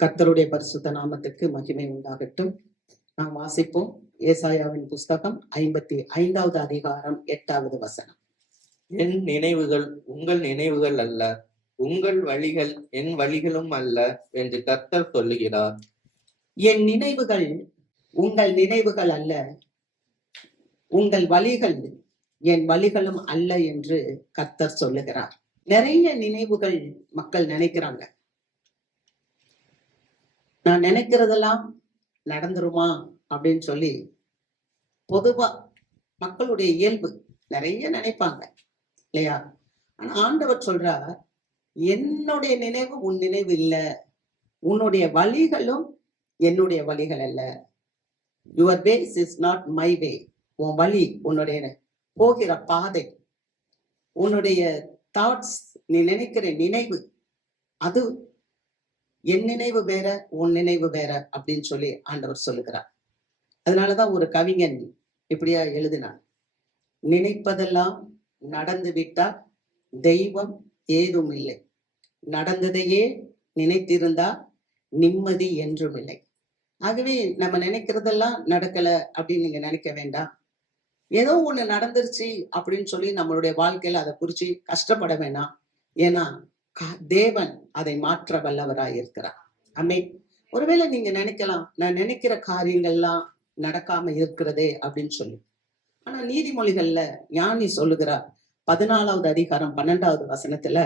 கர்த்தருடைய பரிசுத்த நாமத்துக்கு மகிமை உண்டாகட்டும். நாம் வாசிப்போம் ஏசாயாவின் புஸ்தகம் 55வது அதிகாரம் 8வது வசனம். என் நினைவுகள் உங்கள் நினைவுகள் அல்ல, உங்கள் வழிகள் என் வழிகளும் அல்ல என்று கர்த்தர் சொல்லுகிறார். என் நினைவுகள் உங்கள் நினைவுகள் அல்ல, உங்கள் வழிகள் என் வழிகளும் அல்ல என்று கர்த்தர் சொல்லுகிறார். நிறைய நினைவுகள் மக்கள் நினைக்கிறாங்க. நான் நினைக்கிறதெல்லாம் நடந்துருமா அப்படின்னு சொல்லி பொதுவா மக்களுடைய இயல்பு நிறைய நினைப்பாங்க இல்லையா? ஆனா ஆண்டவர் சொல்றார், என்னுடைய நினைவு உன் நினைவு இல்ல, உன்னுடைய வழிகளும் என்னுடைய வழிகள் அல்ல. Your ways is not my way. உன் வழி, உன்னுடைய போகிற பாதை, உன்னுடைய தாட்ஸ், நீ நினைக்கிற நினைவு, அது என் நினைவு வேற, உன் நினைவு வேற அப்படின்னு சொல்லி ஆண்டவர் சொல்லுகிறார். அதனாலதான் ஒரு கவிஞன் இப்படியா எழுதினான், நினைப்பதெல்லாம் நடந்து விட்டால் தெய்வம் ஏதும் இல்லை, நடந்ததையே நினைத்திருந்தா நிம்மதி என்றும் இல்லை. ஆகவே நம்ம நினைக்கிறதெல்லாம் நடக்கல அப்படின்னு நீங்க நினைக்க வேண்டாம். ஏதோ ஒண்ணு நடந்துருச்சு அப்படின்னு சொல்லி நம்மளுடைய வாழ்க்கையில அதை குறிச்சு கஷ்டப்பட வேண்டாம். ஏன்னா தேவன் அதை மாற்ற வல்லவராய் இருக்கிறார். ஆமென். ஒருவேளை நீங்க நினைக்கலாம், நான் நினைக்கிற காரியங்கள்லாம் நடக்காம இருக்கிறதே அப்படின்னு சொல்லி. ஆனா நீதிமொழிகள்ல ஞானி சொல்லுகிறார் 14வது அதிகாரம் 12வது வசனத்துல,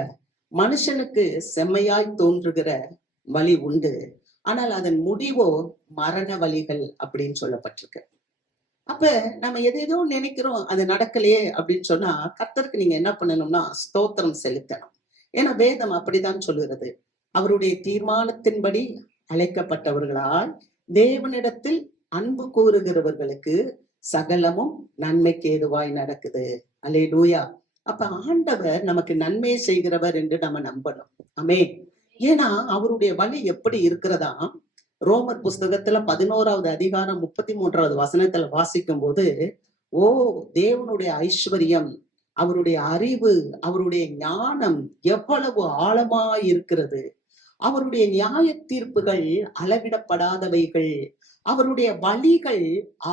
மனுஷனுக்கு செம்மையாய் தோன்றுகிற வழி உண்டு, ஆனால் அதன் முடிவோ மரண வழிகள் அப்படின்னு சொல்லப்பட்டிருக்கு. அப்ப நம்ம எதேதோ நினைக்கிறோம், அது நடக்கலையே அப்படின்னு சொன்னா கர்த்தருக்கு நீங்க என்ன பண்ணணும்னா ஸ்தோத்திரம் செலுத்தணும். ஏன்னா வேதம் அப்படிதான் சொல்லுகிறது, அவருடைய தீர்மானத்தின்படி அழைக்கப்பட்டவர்களால் தேவனிடத்தில் அன்பு கூறுகிறவர்களுக்கு சகலமும் நன்மைக்கு ஏதுவாய் நடக்குது. அல்லேலூயா. அப்ப ஆண்டவர் நமக்கு நன்மை செய்கிறவர் என்று நம்ம நம்பணும். ஆமென். ஏன்னா அவருடைய வழி எப்படி இருக்கிறதா, ரோமர் புஸ்தகத்துல 11வது அதிகாரம் 33வது வசனத்துல வாசிக்கும் போது, ஓ தேவனுடைய ஐஸ்வர்யம், அவருடைய அறிவு, அவருடைய ஞானம் எவ்வளவு ஆழமாய் இருக்கிறது, அவருடைய நியாய தீர்ப்புகள் அளவிடப்படாதவைகள், அவருடைய வழிகள்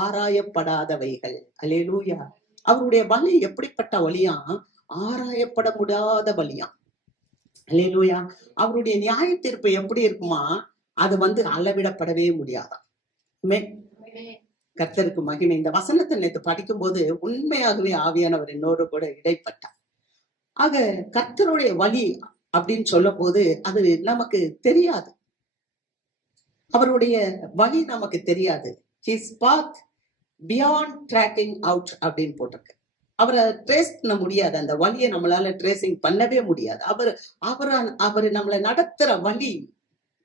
ஆராயப்படாதவைகள். அல்லேலூயா. அவருடைய வழி எப்படிப்பட்ட வழியா, ஆராயப்பட முடியாத வழியா. அல்லேலூயா. அவருடைய நியாய தீர்ப்பு எப்படி இருக்குமா, அது அளவிடப்படவே முடியாதான். கர்த்தருக்கு மகிமை. இந்த வசனத்தை நேற்று படிக்கும் போது உண்மையாகவே ஆவியானவர் என்னோடு கூட இடைப்பட்டார். ஆக கர்த்தருடைய வழி அப்படின்னு சொல்லும் போது அது நமக்கு தெரியாது, அவருடைய வழி நமக்கு தெரியாது. His path beyond tracking out அப்படின்னு போட்டிருக்கு. அவரை ட்ரேஸ் பண்ண முடியாது, அந்த வழியை நம்மளால ட்ரேசிங் பண்ணவே முடியாது. அவர் நம்மளை நடத்துற வழி,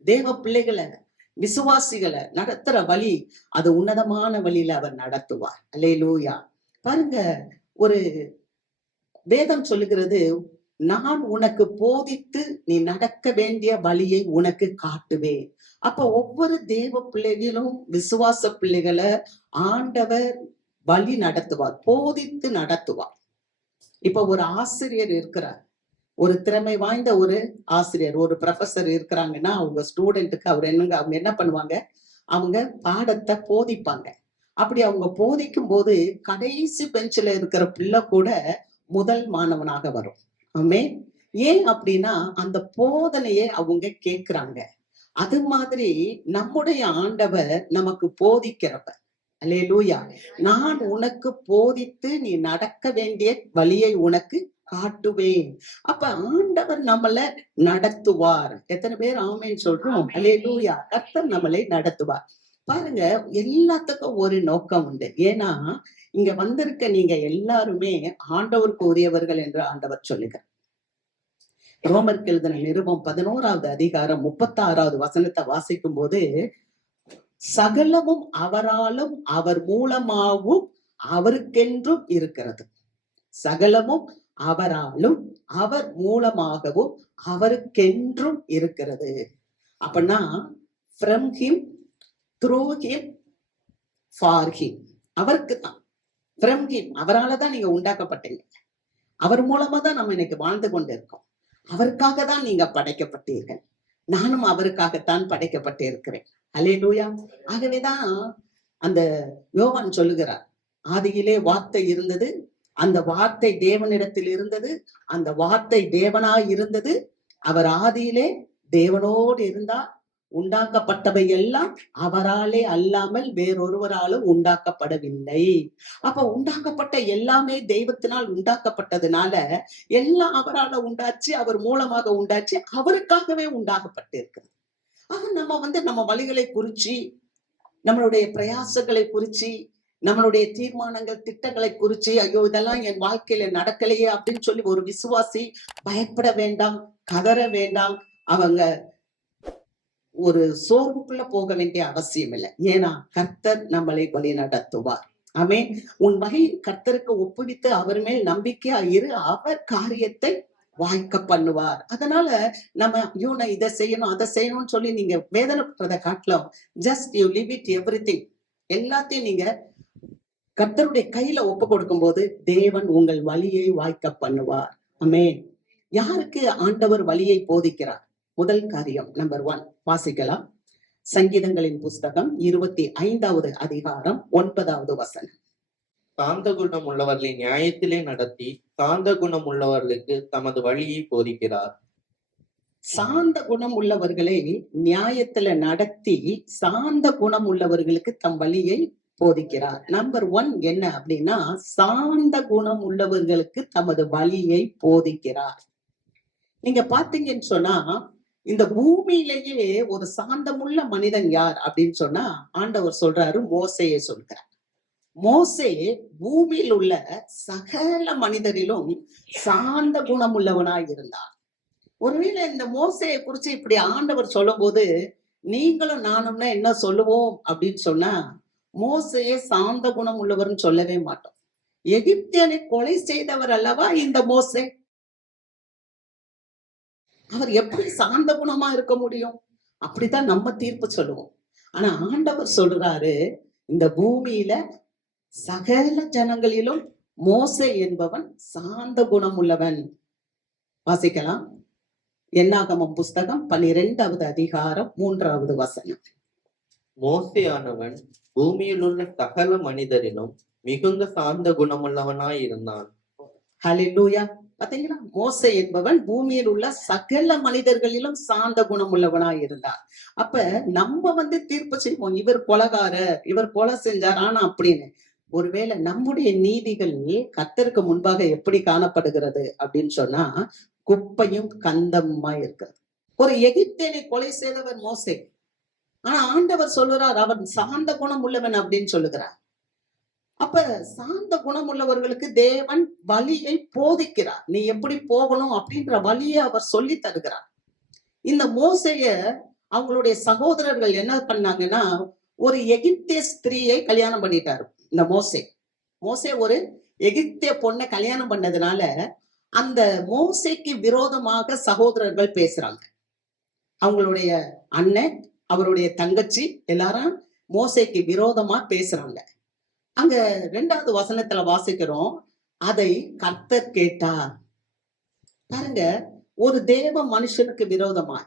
தேவ பிள்ளைகளை விசுவாசிகளை நடத்துற வழி, அது உன்னதமான வழியில அவர் நடத்துவார். அல்லேலூயா. பாருங்க, ஒரு வேதம் சொல்லுகிறது, நான் உனக்கு போதித்து நீ நடக்க வேண்டிய வழியை உனக்கு காட்டுவேன். அப்ப ஒவ்வொரு தேவ பிள்ளைகளும் விசுவாச பிள்ளைகளை ஆண்டவர் வழி நடத்துவார், போதித்து நடத்துவார். இப்ப ஒரு ஆசிரியர் இருக்கிறார், ஒரு திறமை வாய்ந்த ஒரு ஆசிரியர், ஒரு ப்ரொஃபசர் இருக்கிறாங்கன்னா அவங்க ஸ்டூடெண்ட்டுக்கு அவங்க என்ன பண்ணுவாங்க, அவங்க பாடத்தை போதிப்பாங்க. அப்படி அவங்க போதிக்கும் போது கடைசி பெஞ்சில இருக்கிற பிள்ளை கூட முதல் மாணவனாக வரும். ஆமே. ஏன் அப்படின்னா அந்த போதனையை அவங்க கேட்கிறாங்க. அது மாதிரி நம்முடைய ஆண்டவர் நமக்கு போதிக்கிறவர். அல்லேலூயா. நான் உனக்கு போதித்து நீ நடக்க வேண்டிய வழியை உனக்கு காட்டுவேன். அப்ப ஆண்டவர் நம்மளை நடத்துவார். எத்தனை பேர் ஆமேன்னு சொல்றோம்? அல்லேலூயா. கர்த்தர் நம்மளை நடத்துவார். பாருங்க, எல்லாத்துக்கும் ஒரு நோக்கம் உண்டு. ஏன்னா இங்க வந்திருக்க நீங்க எல்லாருமே ஆண்டவருக்கு உரியவர்கள் என்று ஆண்டவர் சொல்லுகிறார். ரோமருக்கு எழுதின நிருபம் 11வது அதிகாரம் 36வது வசனத்தை வாசிக்கும் போது, சகலமும் அவராலும் அவர் மூலமாகவும் அவருக்கென்றும் இருக்கிறது. சகலமும் அவராலும் அவர் மூலமாகவும் அவருக்கென்றும் இருக்கிறது. அப்படின்னா from him, through him, for him. அவருக்கு தான். ஃப்ரம் ஹிம், அவரால தான் நீங்க உண்டாக்கப்பட்டீங்க, அவர் மூலமா தான் நம்ம இன்னைக்கு வாழ்ந்து கொண்டு இருக்கோம், அவருக்காக தான் நீங்க படைக்கப்பட்டீர்கள். நானும் அவருக்காகத்தான் படைக்கப்பட்டிருக்கிறேன். அல்லேலூயா. ஆகவேதான் அந்த யோவான் சொல்லுகிறார், ஆதியிலே வார்த்தை இருந்தது, அந்த வார்த்தை தேவனிடத்தில் இருந்தது, அந்த வார்த்தை தேவனாய் இருந்தது, அவர் ஆதியிலே தேவனோடு இருந்தார், உண்டாக்கப்பட்டவை எல்லாம் அவராலே அல்லாமல் வேறொருவராலும் உண்டாக்கப்படவில்லை. அப்ப உண்டாக்கப்பட்ட எல்லாமே தெய்வத்தினால் உண்டாக்கப்பட்டதுனால எல்லாம் அவரால உண்டாச்சு, அவர் மூலமாக உண்டாச்சு, அவருக்காகவே உண்டாக்கப்பட்டிருக்கிறது. ஆக நம்ம வழிகளை குறிச்சு, நம்மளுடைய பிரயாசங்களை குறிச்சு, நம்மளுடைய தீர்மானங்கள் திட்டங்களை குறிச்சு, ஐயோ இதெல்லாம் என் வாழ்க்கையில நடக்கலையே அப்படின்னு சொல்லி ஒரு விசுவாசி பயப்பட வேண்டாம், கதற வேண்டாம், அவங்க ஒரு சோர்வுக்குள்ள போக வேண்டிய அவசியம் இல்லை. ஏன்னா கர்த்தர் நம்மளை வழி நடத்துவார். ஆமென். உன் வகை கர்த்தருக்கு ஒப்புவித்து அவர் மேல் நம்பிக்கையா இரு, அவர் காரியத்தை வாய்க்க பண்ணுவார். அதனால நம்ம ஐயோ நான் இதை செய்யணும் அதை செய்யணும்னு சொல்லி நீங்க வேதனைப்படுறதை காட்டலாம். Just you live it everything. எல்லாத்தையும் நீங்க கர்த்தருடைய கையில ஒப்பு கொடுக்கும் போது தேவன் உங்கள் வழியை வாய்க்க பண்ணுவார். ஆமென். யாருக்கு ஆண்டவர் வழியை போதிக்கிறார்? முதல் காரியம் நம்பர் 1 வாசிக்கலாம். சங்கீதங்களின் புஸ்தகம் 25வது அதிகாரம் 9வது வசனம். சாந்த குணம் உள்ளவர்களை நியாயத்திலே நடத்தி சாந்த குணம் உள்ளவர்களுக்கு தமது வழியை போதிக்கிறார். சாந்த குணம் உள்ளவர்களை நியாயத்துல நடத்தி சாந்த குணம் உள்ளவர்களுக்கு தம் வழியை போதிக்கிறார். நம்பர் 1 என்ன அப்படின்னா, சாந்த குணம் உள்ளவர்களுக்கு தமது வழியை போதிக்கிறார். நீங்க பாத்தீங்கன்னு சொன்னா, இந்த பூமியிலேயே ஒரு சாந்தமுள்ள மனிதன் யார் அப்படின்னு சொன்னா, ஆண்டவர் சொல்றாரு, மோசேயை சொல்கிறார். மோசே பூமியில் உள்ள சகல மனிதரிலும் சாந்த குணம் உள்ளவனாய் இருந்தார். ஒருவேளை இந்த மோசையை குறிச்சு இப்படி ஆண்டவர் சொல்லும் போது நீங்களும் நானும்னா என்ன சொல்லுவோம் அப்படின்னு சொன்னா, மோசையே சாந்த குணம் உள்ளவர்னு சொல்லவே மாட்டோம். எகிப்தியனை கொலை செய்தவர் அல்லவா இந்த மோசே. அவர் எப்படி சாந்த குணமா இருக்க முடியும்? அப்படித்தான் நம்ம தீர்ப்பு சொல்லுவோம். ஆனா ஆண்டவர் சொல்றாரு, இந்த பூமியில சகல ஜனங்களிலும் மோசே என்பவன் சாந்த குணம் உள்ளவன். வாசிக்கலாம். என்னாகமம் புஸ்தகம் 12வது அதிகாரம் 3வது வசனம். மோசேயானவன் பூமியில் உள்ள சகல மனிதரிலும் மிகுந்த சாந்த குணமுள்ளவனாய் இருந்தான். ஹல்லேலூயா. பாத்தீங்களா, மோசே என்பவன் பூமியில் உள்ள சகல மனிதர்களிலும் சாந்த குணம் உள்ளவனாய் இருந்தார். அப்ப நம்ம தீர்ப்பு செய்வோம், இவர் கொலைகாரர், இவர் கொலை செஞ்சார் ஆனா அப்படின்னு. ஒருவேளை நம்முடைய நீதிகள் கர்த்தருக்கு முன்பாக எப்படி காணப்படுகிறது அப்படின்னு சொன்னா, குப்பையும் கந்தமுமா இருக்கிறது. ஒரு எகிப்தியனை கொலை செய்தவர் மோசே, ஆனா ஆண்டவர் சொல்லுறார் அவன் சாந்த குணம் உள்ளவன் அப்படின்னு சொல்லுகிறார். அப்ப சாந்த குணம் உள்ளவர்களுக்கு தேவன் வழியை போதிக்கிறார். நீ எப்படி போகணும் அப்படின்ற வழியை அவர் சொல்லி தருகிறார். இந்த மோசைய அவங்களுடைய சகோதரர்கள் என்ன பண்ணாங்கன்னா, ஒரு எகிப்திய ஸ்திரீயை கல்யாணம் பண்ணிட்டாரு இந்த மோசே. மோசே ஒரு எகிப்திய பொண்ணை கல்யாணம் பண்ணதுனால அந்த மோசைக்கு விரோதமாக சகோதரர்கள் பேசுறாங்க. அவங்களுடைய அண்ணன், அவருடைய தங்கச்சி எல்லாரும் மோசைக்கு விரோதமா பேசுறாங்க. அங்க 2வது வசனத்துல வாசிக்கிறோம், அதை கர்த்தர் கேட்டார். பாருங்க, ஒரு தேவ மனுஷனுக்கு விரோதமாய்,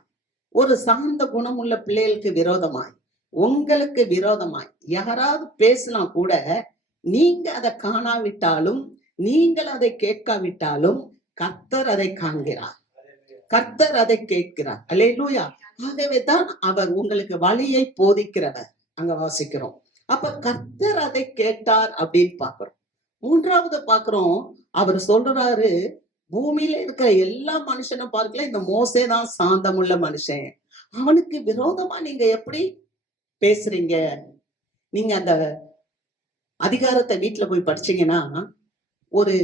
ஒரு சாந்த குணமுள்ள பிள்ளைகளுக்கு விரோதமாய், உங்களுக்கு விரோதமாய் யாராவது பேசினா கூட நீங்க அதை காணாவிட்டாலும், நீங்கள் அதை கேட்காவிட்டாலும் கர்த்தர் அதை காண்கிறார், கர்த்தர் அதை கேட்கிறார். அல்லேலூயா. ஆகவேதான் அவர் உங்களுக்கு வழியை போதிக்கிறவர். அங்க வாசிக்கிறோம். அப்ப கர்த்தர் அதை கேட்டார் அப்படின்னு பாக்குறோம். 3வது பாக்குறோம், அவர் சொல்றாரு, பூமியில இருக்கிற எல்லா மனுஷனும் பார்க்கல, இந்த மோசேதான் சாந்தமுள்ள மனுஷன், அவனுக்கு விரோதமா நீங்க எப்படி பேசுறீங்க? நீங்க அந்த அதிகாரத்தை வீட்டுல போய் படிச்சீங்கன்னா, ஒரு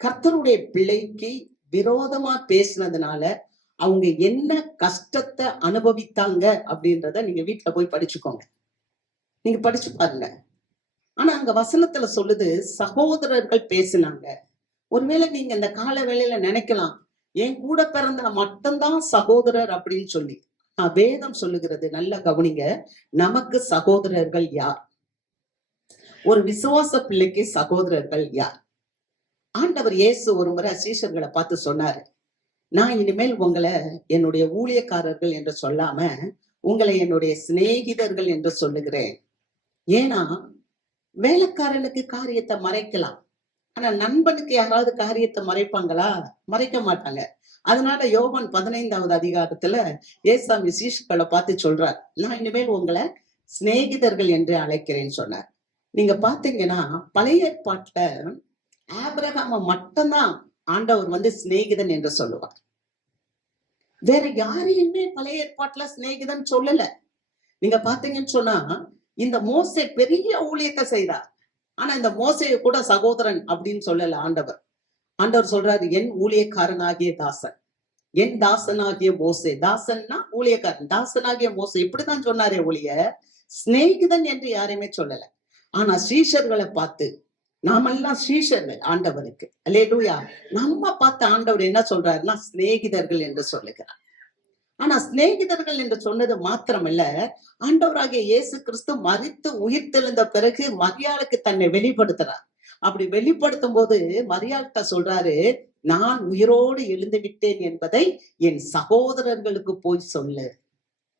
கர்த்தருடைய பிள்ளைக்கு விரோதமா பேசினதுனால அவங்க என்ன கஷ்டத்தை அனுபவித்தாங்க அப்படின்றத நீங்க வீட்டுல போய் படிச்சுக்கோங்க. நீங்க படிச்சு பாருங்க. ஆனா அங்க வசனத்துல சொல்லுது, சகோதரர்கள் பேசினாங்க. ஒருவேளை நீங்க இந்த கால வேளையில நினைக்கலாம், என் கூட பிறந்த மட்டும்தான் சகோதரர் அப்படின்னு சொல்லி. வேதம் சொல்லுகிறது, நல்ல கவனிங்க, நமக்கு சகோதரர்கள் யார்? ஒரு விசுவாச பிள்ளைக்கு சகோதரர்கள் யார்? ஆண்டவர் இயேசு ஒரு முறை சீஷர்களை பார்த்து சொன்னாரு, நான் இனிமேல் உங்களை என்னுடைய ஊழியக்காரர்கள் என்று சொல்லாம உங்களை என்னுடைய சிநேகிதர்கள் என்று சொல்லுகிறேன். ஏன்னா வேலைக்காரனுக்கு காரியத்தை மறைக்கலாம், ஆனா நண்பனுக்கு யாராவது காரியத்தை மறைப்பாங்களா? மறைக்க மாட்டாங்க. அதனால யோவான் 15வது அதிகாரத்துல ஏசாமி சீஷர்களை பார்த்து சொல்றார், நான் இனிமேல் உங்களை சிநேகிதர்கள் என்று அழைக்கிறேன்னு சொன்னார். நீங்க பாத்தீங்கன்னா பழைய ஏற்பாட்டுல ஆபிரகாம மட்டும்தான் ஆண்டவர் சிநேகிதன் என்று சொல்லுவார். வேற யாரையுமே பழைய ஏற்பாட்டுல சிநேகிதன் சொல்லல. நீங்க பாத்தீங்கன்னு சொன்னா இந்த மோசே பெரிய ஊழியத்தை செய்தார், ஆனா இந்த மோசையை கூட சகோதரன் அப்படின்னு சொல்லல ஆண்டவர். ஆண்டவர் சொல்றாரு, என் ஊழியக்காரனாகிய தாசன், என் தாசனாகிய மோசே. தாசன்னா ஊழியக்காரன், தாசனாகிய மோசே, இப்படிதான் சொன்னாரே ஒழிய சிநேகிதன் என்று யாரையுமே சொல்லல. ஆனா சீஷர்களை பார்த்து, நாமெல்லாம் சீஷர்கள் ஆண்டவருக்கு, அல்லேலூயா, நம்ம பார்த்து ஆண்டவர் என்ன சொல்றாருன்னா சிநேகிதர்கள் என்று சொல்லுகிறார். ஆனா சிநேகிதர்கள் என்று சொன்னது மாத்திரமல்ல, ஆண்டவராகிய இயேசு கிறிஸ்து மரித்து உயிர்த்தெழுந்த பிறகு மரியாளுக்கு தன்னை வெளிப்படுத்துறார். அப்படி வெளிப்படுத்தும் போது மரியாள்கிட்ட சொல்றாரு, நான் உயிரோடு எழுந்து விட்டேன் என்பதை என் சகோதரர்களுக்கு போய் சொல்லு.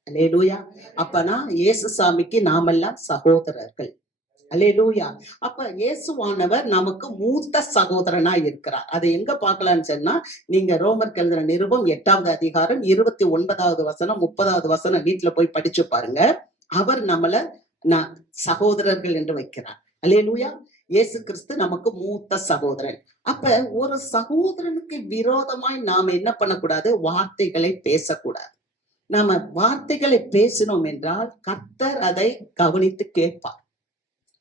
அல்லேலூயா. அப்பனா இயேசு சாமிக்கு நாமெல்லாம் சகோதரர்கள். அல்லேலூயா. அப்ப இயேசுவானவர் நமக்கு மூத்த சகோதரனா இருக்கிறார். அதை எங்க பார்க்கலாம்னு சொன்னா, நீங்க ரோமர் எழுதுற நிருபம் 8வது அதிகாரம் 29வது வசனம் 30வது வசனம் வீட்டுல போய் படிச்சு பாருங்க. அவர் நம்மள சகோதரர்கள் என்று வைக்கிறார். அல்லேலூயா. இயேசு கிறிஸ்து நமக்கு மூத்த சகோதரன். அப்ப ஒரு சகோதரனுக்கு விரோதமாய் நாம என்ன பண்ணக்கூடாது? வார்த்தைகளை பேசக்கூடாது. நாம வார்த்தைகளை பேசினோம் என்றால் கர்த்தர் அதை கவனித்து கேட்பார்.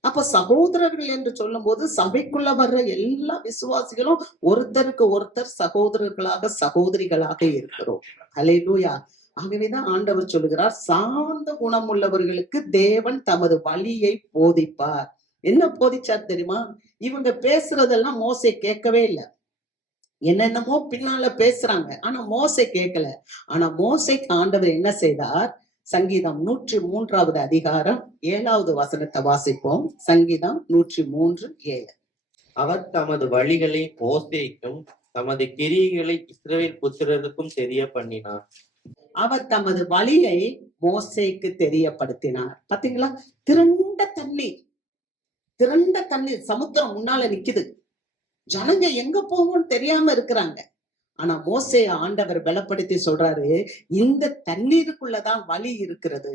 அப்ப சகோதரர்கள் என்று சொல்லும் போது சபைக்குள்ள வர்ற எல்லா விசுவாசிகளும் ஒருத்தருக்கு ஒருத்தர் சகோதரர்களாக சகோதரிகளாக இருக்கிறோம். அல்லேலூயா. ஆகவேதான் ஆண்டவர் சொல்லுகிறார், சார்ந்த குணம் உள்ளவர்களுக்கு தேவன் தமது வழியை போதிப்பார். என்ன போதிச்சார் தெரியுமா? இவங்க பேசுறதெல்லாம் மோசே கேட்கவே இல்லை. என்னென்னமோ பின்னால பேசுறாங்க, ஆனா மோசே கேட்கல. ஆனா மோசேக்கு ஆண்டவர் என்ன செய்தார்? சங்கீதம் 103வது அதிகாரம் 7வது வசனத்தை வாசிப்போம். சங்கீதம் 103:7. அவர் தமது வழிகளை மோசேக்கும் தமது கிரியைகளை இஸ்ரவேல் புத்திரருக்கும் தெரிய பண்ணினார். அவர் தமது வழியை மோசேக்கு தெரியப்படுத்தினார். பாத்தீங்களா? திரண்ட தண்ணீர் சமுத்திரம் முன்னால நிக்குது. ஜனங்க எங்க போகும்னு தெரியாம இருக்கிறாங்க. ஆனா மோசேயை ஆண்டவர் பலப்படுத்தி சொல்றாரு, இந்த தண்ணீருக்குள்ளதான் வழி இருக்கிறது.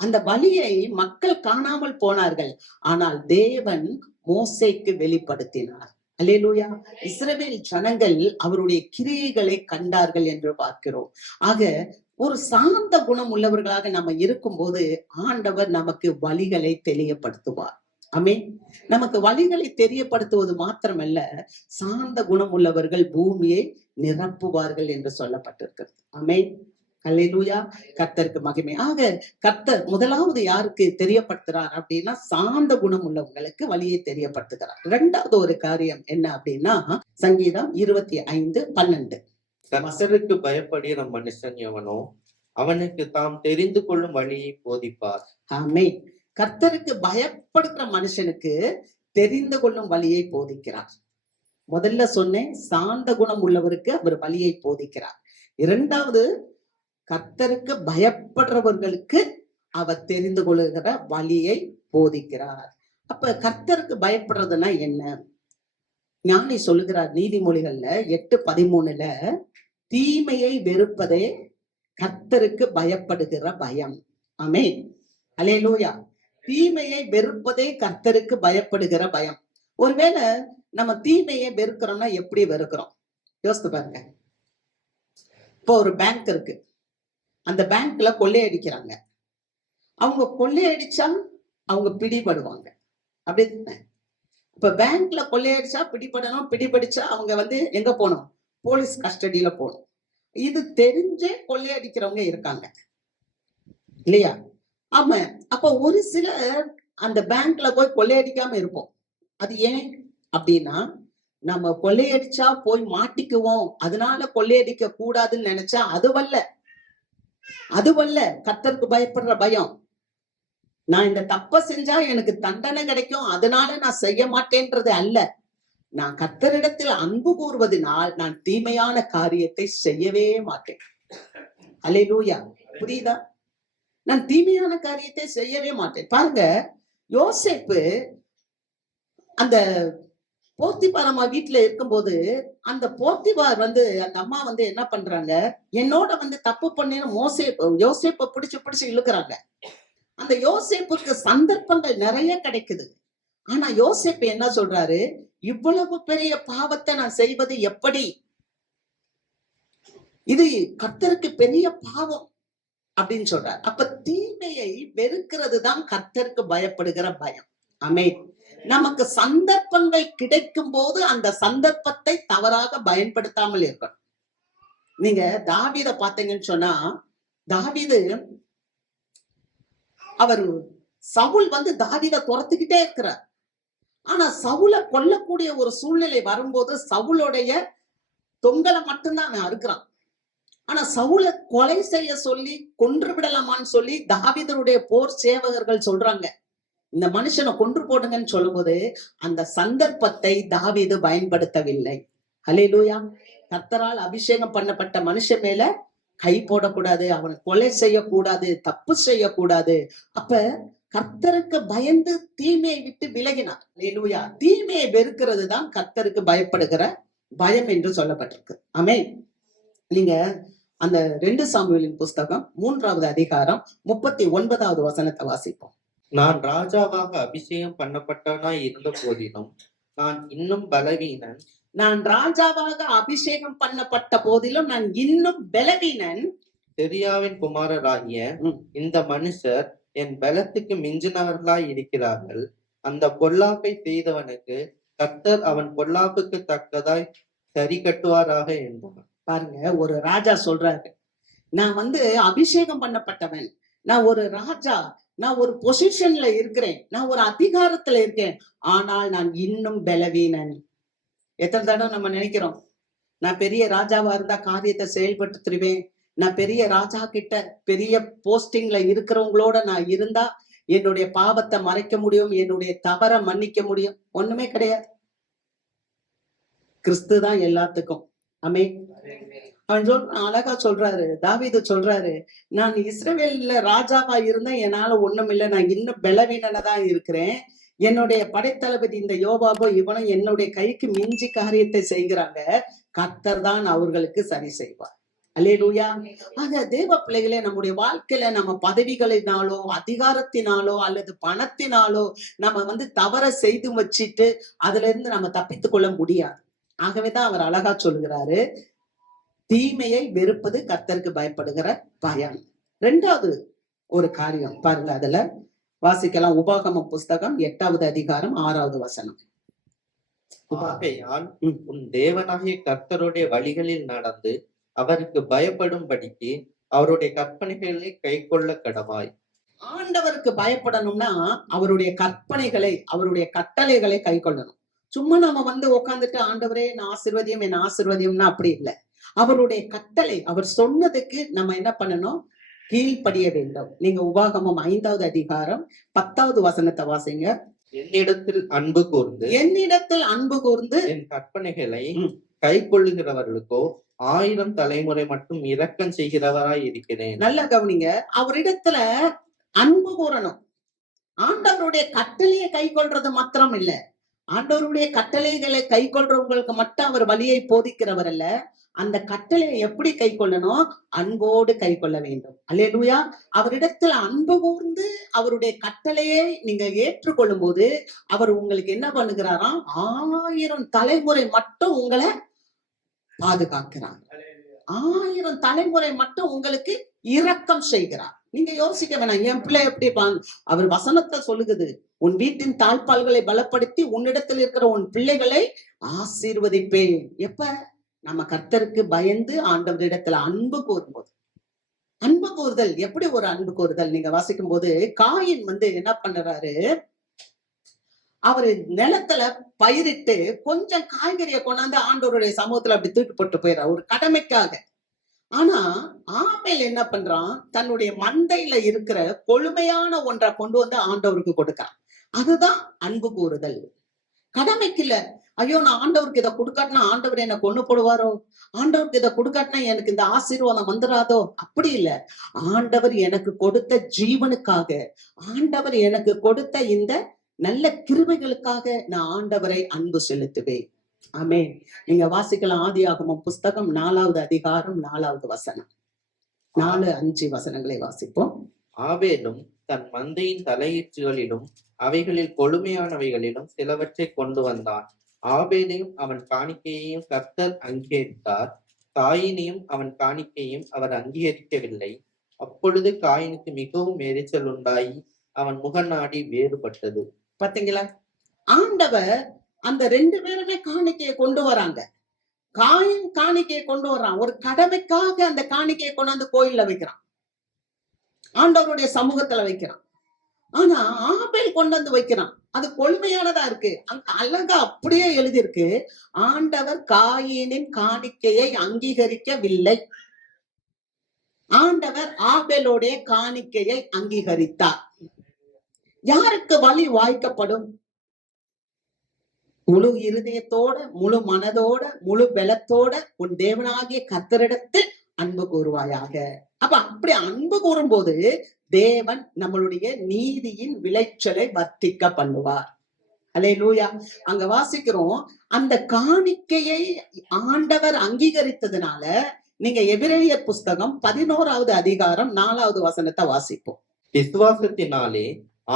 அந்த வழியை மக்கள் காணாமல் போனார்கள், ஆனால் தேவன் மோசேக்கு வெளிப்படுத்தினார். அல்லேலூயா. இஸ்ரவேல் ஜனங்கள் அவருடைய கிரியைகளை கண்டார்கள் என்று பார்க்கிறோம். ஆக ஒரு சாந்த குணம் உள்ளவர்களாக நம்ம இருக்கும்போது ஆண்டவர் நமக்கு வழிகளை தெரியப்படுத்துவார். ஆமென். நமக்கு வழிகளை தெரியப்படுத்துவது மாத்திரமல்ல, சாந்த குணம் உள்ளவர்கள் பூமியை நிரப்புவார்கள் என்று சொல்லப்பட்டிருக்கிறது. ஆமென். அல்லேலூயா. கர்த்தருக்கு மகிமை. ஆக கர்த்தர் முதலாவது யாருக்கு தெரியப்படுத்துறார் அப்படின்னா, சாந்த குணம் உள்ளவங்களுக்கு வழியை தெரியப்படுத்துகிறார். இரண்டாவது ஒரு காரியம் என்ன அப்படின்னா, சங்கீதம் 25:12. கர்த்தருக்கு பயப்படுகிற மனுஷன் எவனோ அவனுக்கு தாம் தெரிந்து கொள்ளும் வழியை போதிப்பார். ஆமென். கர்த்தருக்கு பயப்படுகிற மனுஷனுக்கு தெரிந்து கொள்ளும் வழியை போதிக்கிறார். முதல்ல சொன்னேன், சாந்த குணம் உள்ளவருக்கு அவர் வழியை போதிக்கிறார். இரண்டாவது, கர்த்தருக்கு பயப்படுறவர்களுக்கு அவர் தெரிந்து கொள்ளுகிற வழியை போதிக்கிறார். அப்ப கர்த்தருக்கு பயப்படுறதுன்னா என்ன? ஞானி சொல்லுகிறார் நீதிமொழிகள்ல 8:13, தீமையை வெறுப்பதே கர்த்தருக்கு பயப்படுகிற பயம். ஆமென். அல்லேலூயா. தீமையை வெறுப்பதே கர்த்தருக்கு பயப்படுகிற பயம். ஒருவேளை நம்ம தீமையை வெறுக்கிறோம்னா எப்படி வெறுக்கிறோம்? யோசித்து பாருங்க. இப்போ ஒரு பேங்க் இருக்கு, அந்த பேங்க்ல கொள்ளையடிக்கிறாங்க. அவங்க கொள்ளையடிச்சா அவங்க பிடிபடுவாங்க, அப்படி தானே? இப்ப பேங்க்ல கொள்ளையடிச்சா பிடிபடணும், பிடிபடிச்சா அவங்க எங்க போகணும்? போலீஸ் கஸ்டடியில போகணும். இது தெரிஞ்சே கொள்ளையடிக்கிறவங்க இருக்காங்க இல்லையா? ஆமா. அப்ப ஒரு சிலர் அந்த பேங்க்ல போய் கொள்ளையடிக்காம இருப்போம். அது ஏன் அப்படின்னா, நம்ம கொள்ளையடிச்சா போய் மாட்டிக்குவோம், அதனால கொள்ளையடிக்க கூடாதுன்னு நினைச்சா அதுவல்ல கர்த்தருக்கு பயப்படுற பயம். நான் இந்த தப்ப செஞ்சா எனக்கு தண்டனை கிடைக்கும், அதனால நான் செய்ய மாட்டேன்றது அல்ல. நான் கர்த்தரிடத்தில் அன்பு கூறுவதனால் நான் தீமையான காரியத்தை செய்யவே மாட்டேன். அல்லேலூயா. புரியுதா? நான் தீமையான காரியத்தை செய்யவே மாட்டேன். பாருங்க, யோசேப்பு அந்த போத்திபார் அம்மா வீட்டுல இருக்கும்போது அந்த போத்திபார் வந்து அந்த அம்மா வந்து என்ன பண்றாங்க, என்னோட வந்து தப்பு பண்ணேன்னு யோசேப்பை பிடிச்சு இழுக்கிறாங்க. அந்த யோசேப்புக்கு சந்தர்ப்பங்கள் நிறைய கிடைக்குது. ஆனா யோசேப்பு என்ன சொல்றாரு, இவ்வளவு பெரிய பாவத்தை நான் செய்வது எப்படி? இது கர்த்தருக்கு பெரிய பாவம் அப்படின்னு சொல்றாரு. அப்ப தீமையை வெறுக்கிறது தான் கர்த்தருக்கு பயப்படுகிற பயம். ஆமென். நமக்கு சந்தர்ப்பங்கள் கிடைக்கும் போது அந்த சந்தர்ப்பத்தை தவறாக பயன்படுத்தாமல் இருக்கணும். நீங்க தாவீதை பார்த்தீங்கன்னு சொன்னா, தாவீது அவர் சவுல் வந்து தாவீதை துரத்துக்கிட்டே இருக்கிறார். ஆனா சவுலை கொல்லக்கூடிய ஒரு சூழ்நிலை வரும்போது சவுளுடைய தொங்கலை மட்டும்தான் அவன் அறுக்கிறான். ஆனா சவுலை கொலை செய்ய சொல்லி கொன்று விடலாமான்னு சொல்லி தாவீதனுடைய போர் சேவகர்கள் சொல்றாங்க, இந்த மனுஷனை கொன்று போடுங்கன்னு சொல்லும்போது அந்த சந்தர்ப்பத்தை தாவீது பயன்படுத்தவில்லை. ஹல்லேலூயா. கர்த்தரால் அபிஷேகம் பண்ணப்பட்ட மனுஷன் மேல கை போடக்கூடாது, அவனை கொலை செய்யக்கூடாது, தப்பு செய்யக்கூடாது. அப்ப கர்த்தருக்கு பயந்து தீமையை விட்டு விலகினார். ஹல்லேலூயா. தீமையை வெறுக்கிறது தான் கர்த்தருக்கு பயப்படுகிற பயம் என்று சொல்லப்பட்டிருக்கு. ஆமென். நீங்க அந்த 2 சாமுவேலின் புஸ்தகம் 3வது அதிகாரம் 39வது வசனத்தை வாசிப்போம். நான் ராஜாவாக அபிஷேகம் பண்ணப்பட்டவனாய் இருந்த போதிலும் நான் இன்னும் பலவீனன். நான் ராஜாவாக அபிஷேகம் பண்ணப்பட்ட போதிலும் நான் இன்னும் பலவீனன். செரியாவின் குமாரராகிய இந்த மனுஷர் என் பலத்துக்கு மிஞ்சினவர்களாய் இருக்கிறார்கள். அந்த பொல்லாப்பை செய்தவனுக்கு கர்த்தர் அவன் பொல்லாப்புக்கு தக்கதாய் சரி கட்டுவாராக என்றார். பாருங்க, ஒரு ராஜா சொல்றாரு, நான் வந்து அபிஷேகம் பண்ணப்பட்டவன், நான் ஒரு ராஜா, நான் ஒரு பொசிஷன்ல இருக்கிறேன், நான் ஒரு அதிகாரத்துல இருக்கேன், ஆனால் நான் இன்னும் பலவீனன். எத்தனை தடவை நம்ம நினைக்கிறோம், நான் பெரிய ராஜாவா இருந்தா காரியத்தை செயல்படுத்துருவேன், நான் பெரிய ராஜா கிட்ட பெரிய போஸ்டிங்ல இருக்கிறவங்களோட நான் இருந்தா என்னுடைய பாவத்தை மறைக்க முடியும், என்னுடைய தவறை மன்னிக்க முடியும். ஒண்ணுமே கிடையாது. கிறிஸ்து தான் எல்லாத்துக்கும். ஆமென். அவன் அழகா சொல்றாரு, தாவீது சொல்றாரு, நான் இஸ்ரவேல்ல ராஜாவா இருந்தா என்னால ஒண்ணும் இல்லை, நான் இன்னும் பலவீனனதான் இருக்கிறேன். என்னுடைய படைத்தளபதி இந்த யோவாபோ இவனும் என்னுடைய கைக்கு மிஞ்சி காரியத்தை செய்கிறாங்க, கர்த்தர் தான் அவர்களுக்கு சரி செய்வார். அல்லேலூயா. ஆக தேவ பிள்ளைகளே, நம்முடைய வாழ்க்கையில நம்ம பதவிகளினாலோ அதிகாரத்தினாலோ அல்லது பணத்தினாலோ நம்ம வந்து தவற செய்து வச்சிட்டு அதுல இருந்து நம்ம தப்பித்துக் கொள்ள முடியாது. ஆகவேதான் அவர் அழகா சொல்லுகிறாரு, தீமையை வெறுப்பது கர்த்தருக்கு பயப்படுகிற பயம். 2வது ஒரு காரியம் பாருங்க, அதுல வாசிக்கலாம். உபாகமம் புஸ்தகம் 8வது அதிகாரம் 6வது வசனம். ஆகையால் உன் தேவனாகிய கர்த்தருடைய வழிகளில் நடந்து அவருக்கு பயப்படும்படிக்கு அவருடைய கற்பனைகளை கை கொள்ள கடவாய். ஆண்டவருக்கு பயப்படணும்னா அவருடைய கற்பனைகளை, அவருடைய கட்டளைகளை கை கொள்ளணும். சும்மா நம்ம வந்து உட்காந்துட்டு ஆண்டவரே என் ஆசீர்வதியம்னா அப்படி இல்லை. அவருடைய கட்டளை, அவர் சொன்னதுக்கு நம்ம என்ன பண்ணணும், கீழ்ப்படிய வேண்டும். நீங்க உபாகமம் 5வது அதிகாரம் 10வது வசனத்தை வாசிங்க. என்னிடத்தில் அன்பு கூர்ந்து என் கற்பனைகளை கை கொள்ளுகிறவர்களுக்கோ 1000 தலைமுறை மட்டும் இரக்கம் செய்கிறவராய் இருக்கிறேன். நல்லா கவனிங்க, அவரிடத்துல அன்பு கூறணும். ஆண்டவருடைய கட்டளையை கை கொள்றது மாத்திரம் இல்ல, ஆண்டவருடைய கட்டளைகளை கை கொள்றவங்களுக்கு மட்டும் அவர் வழியை போதிக்கிறவர் அல்ல. அந்த கட்டளையை எப்படி கை கொள்ளணும், அன்போடு கை கொள்ள வேண்டும். அல்லேலூயா. அவரிடத்துல அன்பு கூர்ந்து அவருடைய கட்டளையை நீங்க ஏற்றுக்கொள்ளும் போது அவர் உங்களுக்கு என்ன பண்ணுகிறாராம், 1000 தலைமுறை மட்டும் உங்களை பாதுகாக்கிறார். 1000 தலைமுறை மட்டும் உங்களுக்கு இரக்கம் செய்கிறார். நீங்க யோசிக்க வேணாம், என் பிள்ளை எப்படி அவர் வசனத்தை சொல்லுகிறது, உன் வீட்டின் தாழ்பால்களை பலப்படுத்தி உன்னிடத்தில் இருக்கிற உன் பிள்ளைகளை ஆசீர்வதிப்பேன். எப்ப நம்ம கர்த்தருக்கு பயந்து ஆண்டவரிடத்துல அன்பு கூறும்போது. அன்பு கூறுதல் எப்படி ஒரு அன்பு கூறுதல், நீங்க வாசிக்கும் போது காயின் வந்து என்ன பண்றாரு, அவரு நிலத்துல பயிரிட்டு கொஞ்சம் காய்கறியை கொண்டாந்து ஆண்டவருடைய சமூகத்துல அப்படி தூக்கி போட்டு போயிடுறார் ஒரு கடமைக்காக. ஆனா ஆபேல் என்ன பண்றான், தன்னுடைய மந்தையில இருக்கிற கொழுமையான ஒன்றை கொண்டு வந்து ஆண்டவருக்கு கொடுக்கிறான். அதுதான் அன்பு கூறுதல். கடமைக்கு இல்ல. ஐயோ நான் ஆண்டவருக்கு இதை கொடுக்காட்டினா ஆண்டவர் என்ன கொண்டு போடுவாரோ, ஆண்டவருக்கு இதை கொடுக்காட்டினா எனக்கு இந்த ஆசீர்வாதம் வந்துடாதோ, அப்படி இல்ல. ஆண்டவர் எனக்கு கொடுத்த ஜீவனுக்காக, ஆண்டவர் எனக்கு கொடுத்த இந்த நல்ல கிருபைகளுக்காக நான் ஆண்டவரை அன்பு செலுத்துவேன். ஆமென். நீங்க வாசிக்கலாம் ஆதியாகமம் புஸ்தகம் 4வது அதிகாரம் 4வது வசனம். 4-5 வசனங்களை வாசிப்போம். ஆபேலும் தன் மந்தையின் தலையீற்றுகளிலும் அவைகளில் கொழுமையானவைகளிலும் சிலவற்றை கொண்டு வந்தான். ஆபேலையும் அவன் காணிக்கையையும் கர்த்தர் அங்கீகரித்தார். காயினையும் அவன் காணிக்கையும் அவர் அங்கீகரிக்கவில்லை. அப்பொழுது காயினுக்கு மிகவும் எரிச்சல் உண்டாகி அவன் முகநாடி வேறுபட்டது. பாத்தீங்களா, ஆண்டவர் அந்த 2 பேருமே காணிக்கையை கொண்டு வராங்க. காயின் காணிக்கையை கொண்டு வர்றான். ஒரு கடமைக்காக அந்த காணிக்கையை கொண்டாந்து கோயில்ல வைக்கிறான், ஆண்டவருடைய சமூகத்துல வைக்கிறான். ஆனா ஆபேல் கொண்டு வந்து வைக்கிறான். அது கொழுமையானதா இருக்கு. அங்க அழகா அப்படியே எழுதியிருக்கு, ஆண்டவர் காயினின் காணிக்கையை அங்கீகரிக்கவில்லை, ஆண்டவர் ஆபேலோடைய காணிக்கையை அங்கீகரித்தார். யாருக்கு வழி வாய்க்கப்படும்? முழு இருதயத்தோட, முழு மனதோட, முழு பலத்தோட உன் தேவனாகிய கர்த்தரிடத்தில் அன்பு கூறுவாயாக. அப்ப அப்படி அன்பு கூறும்போது தேவன் நம்மளுடைய நீதியின் விளைச்சலை வர்த்திக்க பண்ணுவார். அல்லேலூயா. அங்க வாசிக்கிறோம், அந்த காணிக்கையை ஆண்டவர் அங்கீகரித்ததுனால. நீங்க எபிரேயர் புஸ்தகம் 11வது அதிகாரம் 4வது வசனத்தை வாசிப்போம். விசுவாசத்தினாலே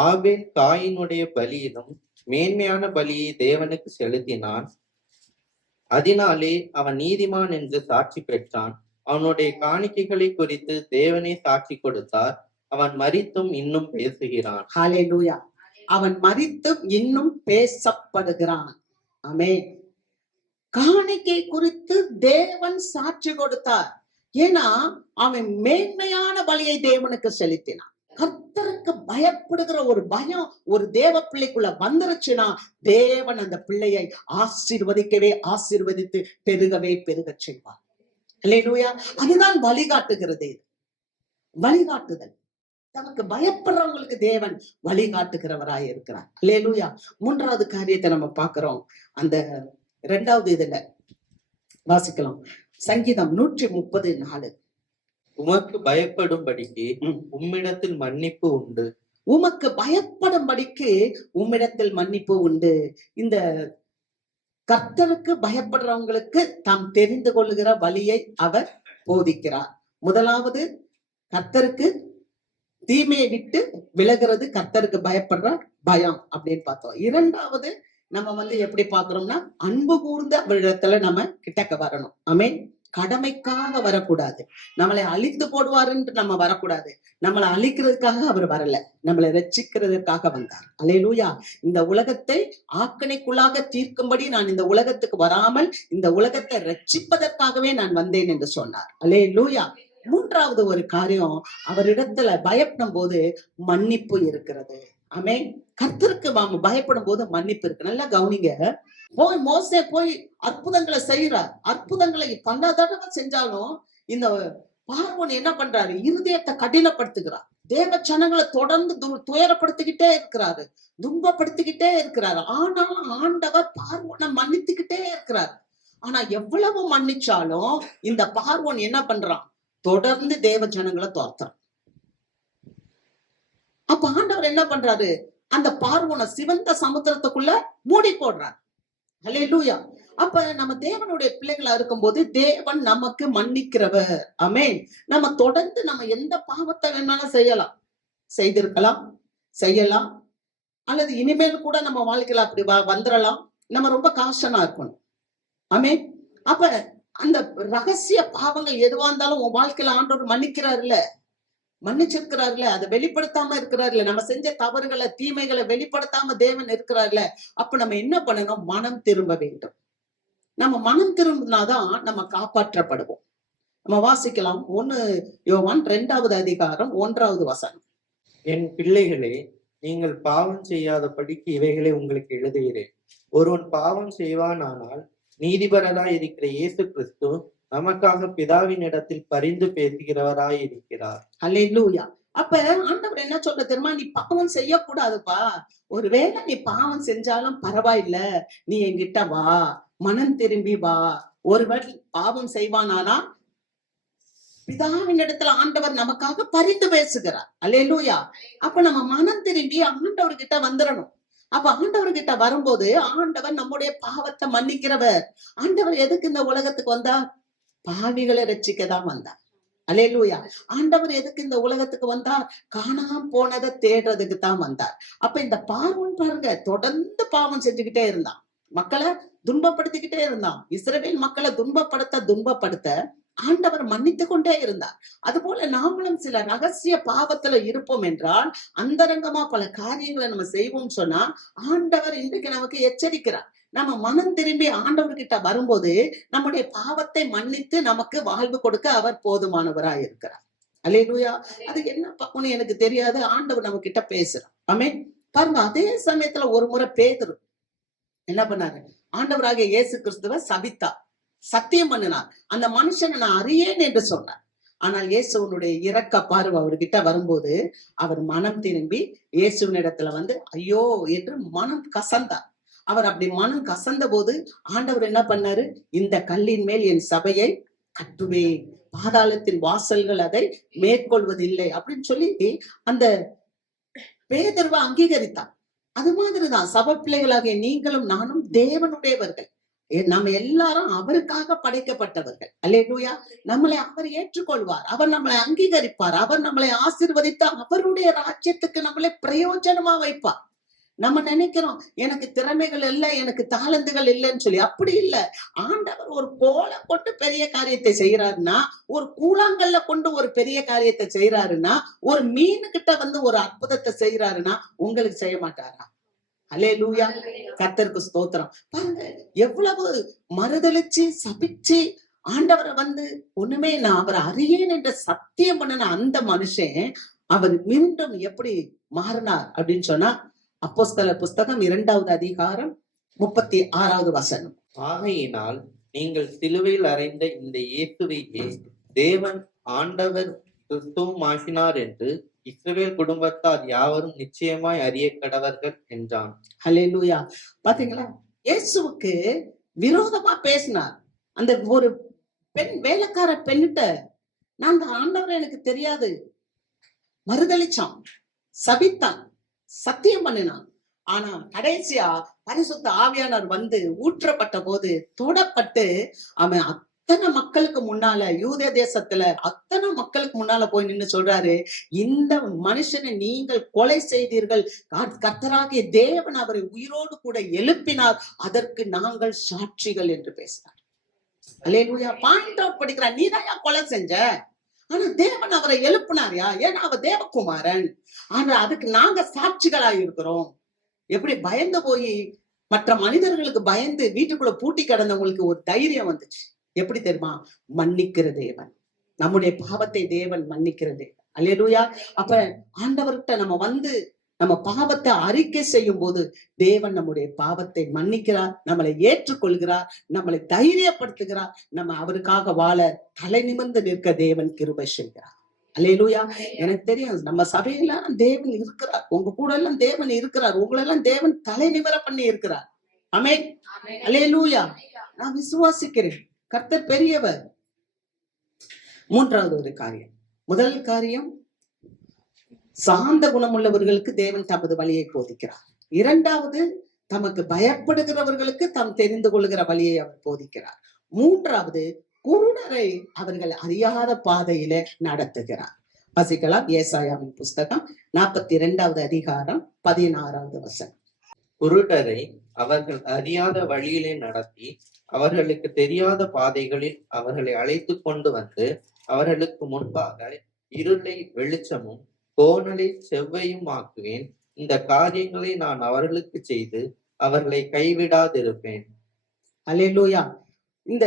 ஆபேல் காயினுடைய பலியிலும் மேன்மையான பலியை தேவனுக்கு செலுத்தினான். அதனாலே அவன் நீதிமான் என்று சாட்சி பெற்றான். அவனுடைய காணிக்கைகளை குறித்து தேவனே சாட்சி கொடுத்தார். அவன் மரித்தும் இன்னும் பேசுகிறான். ஹல்லேலூயா. அவன் மரித்தும் இன்னும் பேசப்படுகிறான். ஆமென். காணிக்கை குறித்து தேவன் சாட்சி கொடுத்தார். ஏன்னா அவன் மேன்மையான பலியை தேவனுக்கு செலுத்தினான். கர்த்தருக்கு பயப்படுகிற ஒரு பயம் ஒரு தேவ பிள்ளைக்குள்ள வந்துருச்சுன்னா தேவன் அந்த பிள்ளையை ஆசீர்வதிக்கவே ஆசீர்வதித்து பெருகவே பெருக செய்வார். அல்லேலூயா. அதுதான் வழிகாட்டுகிறது. வழிகாட்டுதல். நமக்கு பயப்படுறவங்களுக்கு தேவன் வழிகாட்டுகிறவராய் இருக்கிறார். அல்லேலூயா. 3வது காரியத்தை நம்ம பார்க்கிறோம். அந்த 2வது இதுல வாசிக்கலாம். சங்கீதம் 134. உமக்கு பயப்படும்படிக்கு உம்மிடத்தில் மன்னிப்பு உண்டு. உமக்கு பயப்படும்படிக்கு உம்மிடத்தில் மன்னிப்பு உண்டு. இந்த கர்த்தருக்கு பயப்படுறவங்களுக்கு தாம் தெரிந்து கொள்ளுகிற வழியை அவர் போதிக்கிறார். முதலாவது கர்த்தருக்கு தீமையை விட்டு விலகிறது கர்த்தருக்கு பயப்படுற பயம் அப்படின்னு பார்த்தோம். 2வது நம்ம எப்படி பார்க்கிறோம்னா அன்பு கூர்ந்த அவரிடத்துல நம்ம கிட்டக்க வரணும். ஆமென். கடமைக்காக வரக்கூடாது, நம்மளை அழித்து போடுவாருன்னு நம்ம வரக்கூடாது. நம்மளை அழிக்கிறதுக்காக அவர் வரல, நம்மளை ரட்சிக்கிறதுக்காக வந்தார். அல்லேலூயா. இந்த உலகத்தை ஆக்கணைக்குள்ளாக தீர்க்கும்படி நான் இந்த உலகத்துக்கு வராமல் இந்த உலகத்தை ரட்சிப்பதற்காகவே நான் வந்தேன் என்று சொன்னார். அல்லேலூயா. 3வது ஒரு காரியம், அவரிடத்துல பயப்படும் போது மன்னிப்பு இருக்கிறது. ஆமென். கர்த்தருக்கு பயப்படும் போது மன்னிப்பு இருக்கு. நல்லா கவனிங்க. மோசே போய் அற்புதங்களை செய்யறார். அற்புதங்களை பல தடவை செஞ்சாலும் இந்த பார்வோன் என்ன பண்றாரு? இருதயத்தை கடினப்படுத்துகிறார். தேவ ஜனங்களை தொடர்ந்து துயரப்படுத்திக்கிட்டே இருக்கிறாரு, துன்பப்படுத்திக்கிட்டே இருக்கிறாரு. ஆனாலும் ஆண்டவர் பார்வோனை மன்னித்துக்கிட்டே இருக்கிறார். ஆனா எவ்வளவு மன்னிச்சாலும் இந்த பார்வோன் என்ன பண்றான்? தொடர்ந்து தேவ ஜனங்களை துரத்துறான். அப்ப ஆண்டவர் என்ன பண்றாரு? அந்த பார்வோனை சிவந்த சமுத்திரத்துக்குள்ள மூடி போடுறார். அல்லேலூயா. அப்ப நம்ம தேவனுடைய பிள்ளைகளா இருக்கும்போது தேவன் நமக்கு மன்னிக்கிறவர். ஆமென். நம்ம தொடர்ந்து நம்ம எந்த பாவத்தை வேணாலும் செய்யலாம், செய்திருக்கலாம், செய்யலாம், அல்லது இனிமேல் கூட நம்ம வாழ்க்கையில அப்படி வந்துடலாம். நம்ம ரொம்ப காஷனா இருக்கணும். ஆமென். அப்ப அந்த ரகசிய பாவங்கள் எதுவா இருந்தாலும் உன் வாழ்க்கையில ஆண்டவர் மன்னிக்கிறாருல்ல, மன்னிச்சிருக்கிறாருல, அதை வெளிப்படுத்தாம இருக்கிறாருல, நம்ம செஞ்ச தவறுகளை தீமைகளை வெளிப்படுத்தாம தேவன் இருக்கிறாருல. அப்ப நம்ம என்ன பண்ணணும்? மனம் திரும்ப வேண்டும். நம்ம மனம் திரும்பினாதான் நம்ம காப்பாற்றப்படுவோம். நம்ம வாசிக்கலாம் 1 யோவான் 2வது அதிகாரம் 1வது வசனம். என் பிள்ளைகளே, நீங்கள் பாவம் செய்யாதபடிக்கு இவைகளை உங்களுக்கு எழுதுகிறேன். ஒருவன் பாவம் செய்வானானால் நீதிபரராய் இருக்கிற இயேசு கிறிஸ்து நமக்காக பிதாவின் இடத்தில் பரிந்து பேசுகிறவராய் இருக்கிறார். அல்லேலூயா. அப்ப ஆண்டவர் என்ன சொல்ற தெரியுமா? நீ பாவம் செய்யக்கூடாதுப்பா. ஒருவேளை நீ பாவம் செஞ்சாலும் பரவாயில்ல. நீ என்கிட்ட வா. மனம் திரும்பி வா. ஒருவன் பாவம் செய்வானானா பிதாவின் இடத்துல ஆண்டவர் நமக்காக பரிந்து பேசுகிறார். அல்லேலூயா. அப்ப நம்ம மனம் திரும்பி ஆண்டவர்கிட்ட வந்துடணும். அப்ப ஆண்டவர்கிட்ட வரும்போது ஆண்டவர் நம்முடைய பாவத்தை மன்னிக்கிறவர். ஆண்டவர் எதுக்கு இந்த உலகத்துக்கு வந்தார்? பாவிகளை ரட்சிக்கதான் வந்தார். அல்லேலூயா. ஆண்டவர் எதுக்கு இந்த உலகத்துக்கு வந்தார்? காணாம போனதை தேடுறதுக்கு தான் வந்தார். அப்ப இந்த பாவம் பாருங்க, தொடர்ந்து பாவம் செஞ்சுக்கிட்டே இருந்தான். மக்களை துன்பப்படுத்திக்கிட்டே இருந்தான். இஸ்ரவேல் மக்களை துன்பப்படுத்த ஆண்டவர் மன்னித்து கொண்டே இருந்தார். அதுபோல நாமளும் சில ரகசிய பாவத்துல இருப்போம் என்றால், அந்தரங்கமா பல காரியங்களை நம்ம செய்வோம் சொன்னா ஆண்டவர் இன்றைக்கு நமக்கு எச்சரிக்கிறார். நம்ம மனம் திரும்பி ஆண்டவர்கிட்ட வரும்போது நம்முடைய பாவத்தை மன்னித்து நமக்கு வாழ்வு கொடுக்க அவர் போதுமானவராய் இருக்கிறார். அல்லேலூயா. அது என்ன பாவம்னு எனக்கு தெரியாது, ஆண்டவர் நம்ம கிட்ட பேசுறார். ஆமென். பாருங்க, அதே சமயத்துல ஒரு முறை பேதுரு என்ன பண்ணாரு? ஆண்டவராகிய இயேசு கிறிஸ்துவ சபித்தார், சத்தியம் பண்ணினார். அந்த மனுஷனை நான் அறியேன் என்று சொன்னார். ஆனால் இயேசுவனுடைய இரக்க பார்வை அவர்கிட்ட வரும்போது அவர் மனம் திரும்பி இயேசுவின் இடத்துல வந்து ஐயோ என்று மனம் கசந்தார். அவர் அப்படி மனம் கசந்த போது ஆண்டவர் என்ன பண்ணாரு? இந்த கல்லின் மேல் என் சபையை கட்டுவேன், பாதாளத்தின் வாசல்கள் அதை மேற்கொள்வதில்லை அப்படின்னு சொல்லி அந்த பேதுருவை அங்கீகரித்தார். அது மாதிரிதான் சபை பிள்ளைகளாகிய நீங்களும் நானும் தேவனுடையவர்கள். நம்ம எல்லாரும் அவருக்காக படைக்கப்பட்டவர்கள். அல்லேலூயா. நம்மளை அவர் ஏற்றுக்கொள்வார், அவர் நம்மளை அங்கீகரிப்பார், அவர் நம்மளை ஆசீர்வதித்து அவருடைய ராஜ்யத்துக்கு நம்மளை பிரயோஜனமா வைப்பார். நம்ம நினைக்கிறோம் எனக்கு திறமைகள் இல்லை, எனக்கு தாளந்துகள் இல்லைன்னு சொல்லி. அப்படி இல்லை. ஆண்டவர் ஒரு கோலை கொண்டு பெரிய காரியத்தை செய்யறாருன்னா, ஒரு கூழாங்கல்ல கொண்டு ஒரு பெரிய காரியத்தை செய்யறாருன்னா, ஒரு மீனு கிட்ட வந்து ஒரு அற்புதத்தை செய்யறாருன்னா உங்களுக்கு செய்ய மாட்டாரா? அல்லேலூயா. கர்த்தருக்கு ஸ்தோத்திரம். பாருங்க, எவ்வளவு மறுதலிச்சு சபிச்சு ஆண்டவரை வந்து ஒண்ணுமே நான் அவரை அறியேன் என்ற சத்தியம் பண்ணின அந்த மனுஷன் அவர் மீண்டும் எப்படி மாறினார் அப்படின்னு சொன்னா, அப்போஸ்தலர் புஸ்தகம் 2வது அதிகாரம் 36வது வசனம். ஆகையினால் நீங்கள் சிலுவையில் அறைந்த இந்த இயேசுவையே தேவன் ஆண்டவர் கிறிஸ்துவுமாக்கினார் என்று இஸ்ரவேல் குடும்பத்தார் யாவரும் நிச்சயமாய் அறிய கடவர்கள் என்றான். அல்லேலூயா. பாத்தீங்களா? இயேசுவுக்கு விரோதமா பேசினார் அந்த ஒரு பெண், வேலைக்கார பெண்ணிட்ட. நான் ஆண்டவரை எனக்கு தெரியாது, மறுதளிச்சான், சபித்தான், சத்தியம் பண்ணினான். ஆனா கடைசியா பரிசுத்த ஆவியானவர் வந்து ஊற்றப்பட்ட போது தொடப்பட்டு அவன் அத்தனை மக்களுக்கு முன்னால, யூதே தேசத்துல அத்தனை மக்களுக்கு முன்னால போய் நின்னு சொல்றாரு, இந்த மனுஷனை நீங்கள் கொலை செய்தீர்கள், கர்த்தராகிய தேவன் அவரை உயிரோடு கூட எழுப்பினார், அதற்கு நாங்கள் சாட்சிகள் என்று பேசினார். அல்லேலூயா. பாயிண்ட் அவுட் படிக்கிறார், நீதான் கொலை செஞ்ச, ஆனா தேவன் அவரை எழுப்பினாரியா? ஏன்னா அவர் தேவகுமாரன். ஆனா அதுக்கு நாங்க சாட்சிகளா இருக்கிறோம். எப்படி பயந்து போய் மற்ற மனிதர்களுக்கு பயந்து வீட்டுக்குள்ள பூட்டி கிடந்தவங்களுக்கு ஒரு தைரியம் வந்துச்சு. எப்படி தெரியுமா? மன்னிக்கிற தேவன், நம்முடைய பாவத்தை தேவன் மன்னிக்கிற தேவன். அல்லேலூயா. அப்ப ஆண்டவர்கிட்ட நம்ம வந்து நம்ம பாவத்தை அறிக்கை செய்யும் போது தேவன் நம்முடைய பாவத்தை மன்னிக்கிறார், நம்மளை ஏற்றுக்கொள்கிறார், நம்மளை தைரியப்படுத்துகிறார். நம்ம அவருக்காக வாழ தலை நிமிர்ந்து நிற்க தேவன் கிருபை செய்கிறார். அல்லேலூயா. எனக்கு தெரியும், நம்ம சபையெல்லாம் தேவன் இருக்கிறார், உங்க கூட எல்லாம் தேவன் இருக்கிறார், உங்களெல்லாம் தேவன் தலை நிமிர பண்ணி இருக்கிறார். ஆமென். அல்லேலூயா. நான் விசுவாசிக்கிறேன், கர்த்தர் பெரியவர். மூன்றாவது ஒரு காரியம், முதல் காரியம், சாந்த குணமுள்ளவர்களுக்கு தேவன் தமது வழியை போதிக்கிறார். இரண்டாவது, தமக்கு பயப்படுகிறவர்களுக்கு தாம் தெரிந்து கொள்கிற வழியை அவர் போதிக்கிறார். மூன்றாவது, குருடரை அவர்கள் அறியாத பாதையில நடத்துகிறார். வாசிக்கலாம் ஏசாயாவின் புஸ்தகம் 42வது அதிகாரம் 16வது வசனம். குருடரை அவர்கள் அறியாத வழியிலே நடத்தி அவர்களுக்கு தெரியாத பாதைகளில் அவர்களை அழைத்து கொண்டு வந்து அவர்களுக்கு முன்பாக இருளை வெளிச்சமும் கோணலை செவ்வையும் ஆக்குவேன். இந்த காரியங்களை நான் அவர்களுக்கு செய்து அவர்களை கைவிடாதிருப்பேன். அல்லேலூயா. இந்த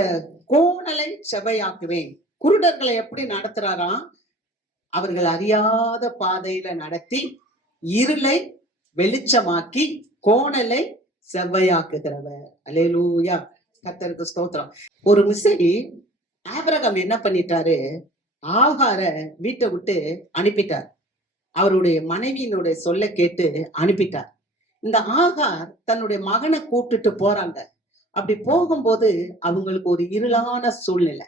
கோணலை செவ்வையாக்குவேன். குருடர்களை எப்படி நடத்துறாராம்? அவர்கள் அறியாத பாதையில நடத்தி இருளை வெளிச்சமாக்கி கோணலை செவ்வையாக்குகிறவர். அல்லேலூயா. கர்த்தருக்கு ஸ்தோத்திரம். ஒரு மிஸ்ஸை ஆபிரகாம் என்ன பண்ணிட்டாரு? ஆகார வீட்டை விட்டு அனுப்பிட்டார். அவருடைய மனைவியினுடைய சொல்ல கேட்டு அனுப்பிட்டார். இந்த ஆகார் தன்னுடைய மகனை கூப்பிட்டுட்டு போறாங்க. அப்படி போகும்போது அவங்களுக்கு ஒரு இருளான சூழ்நிலை.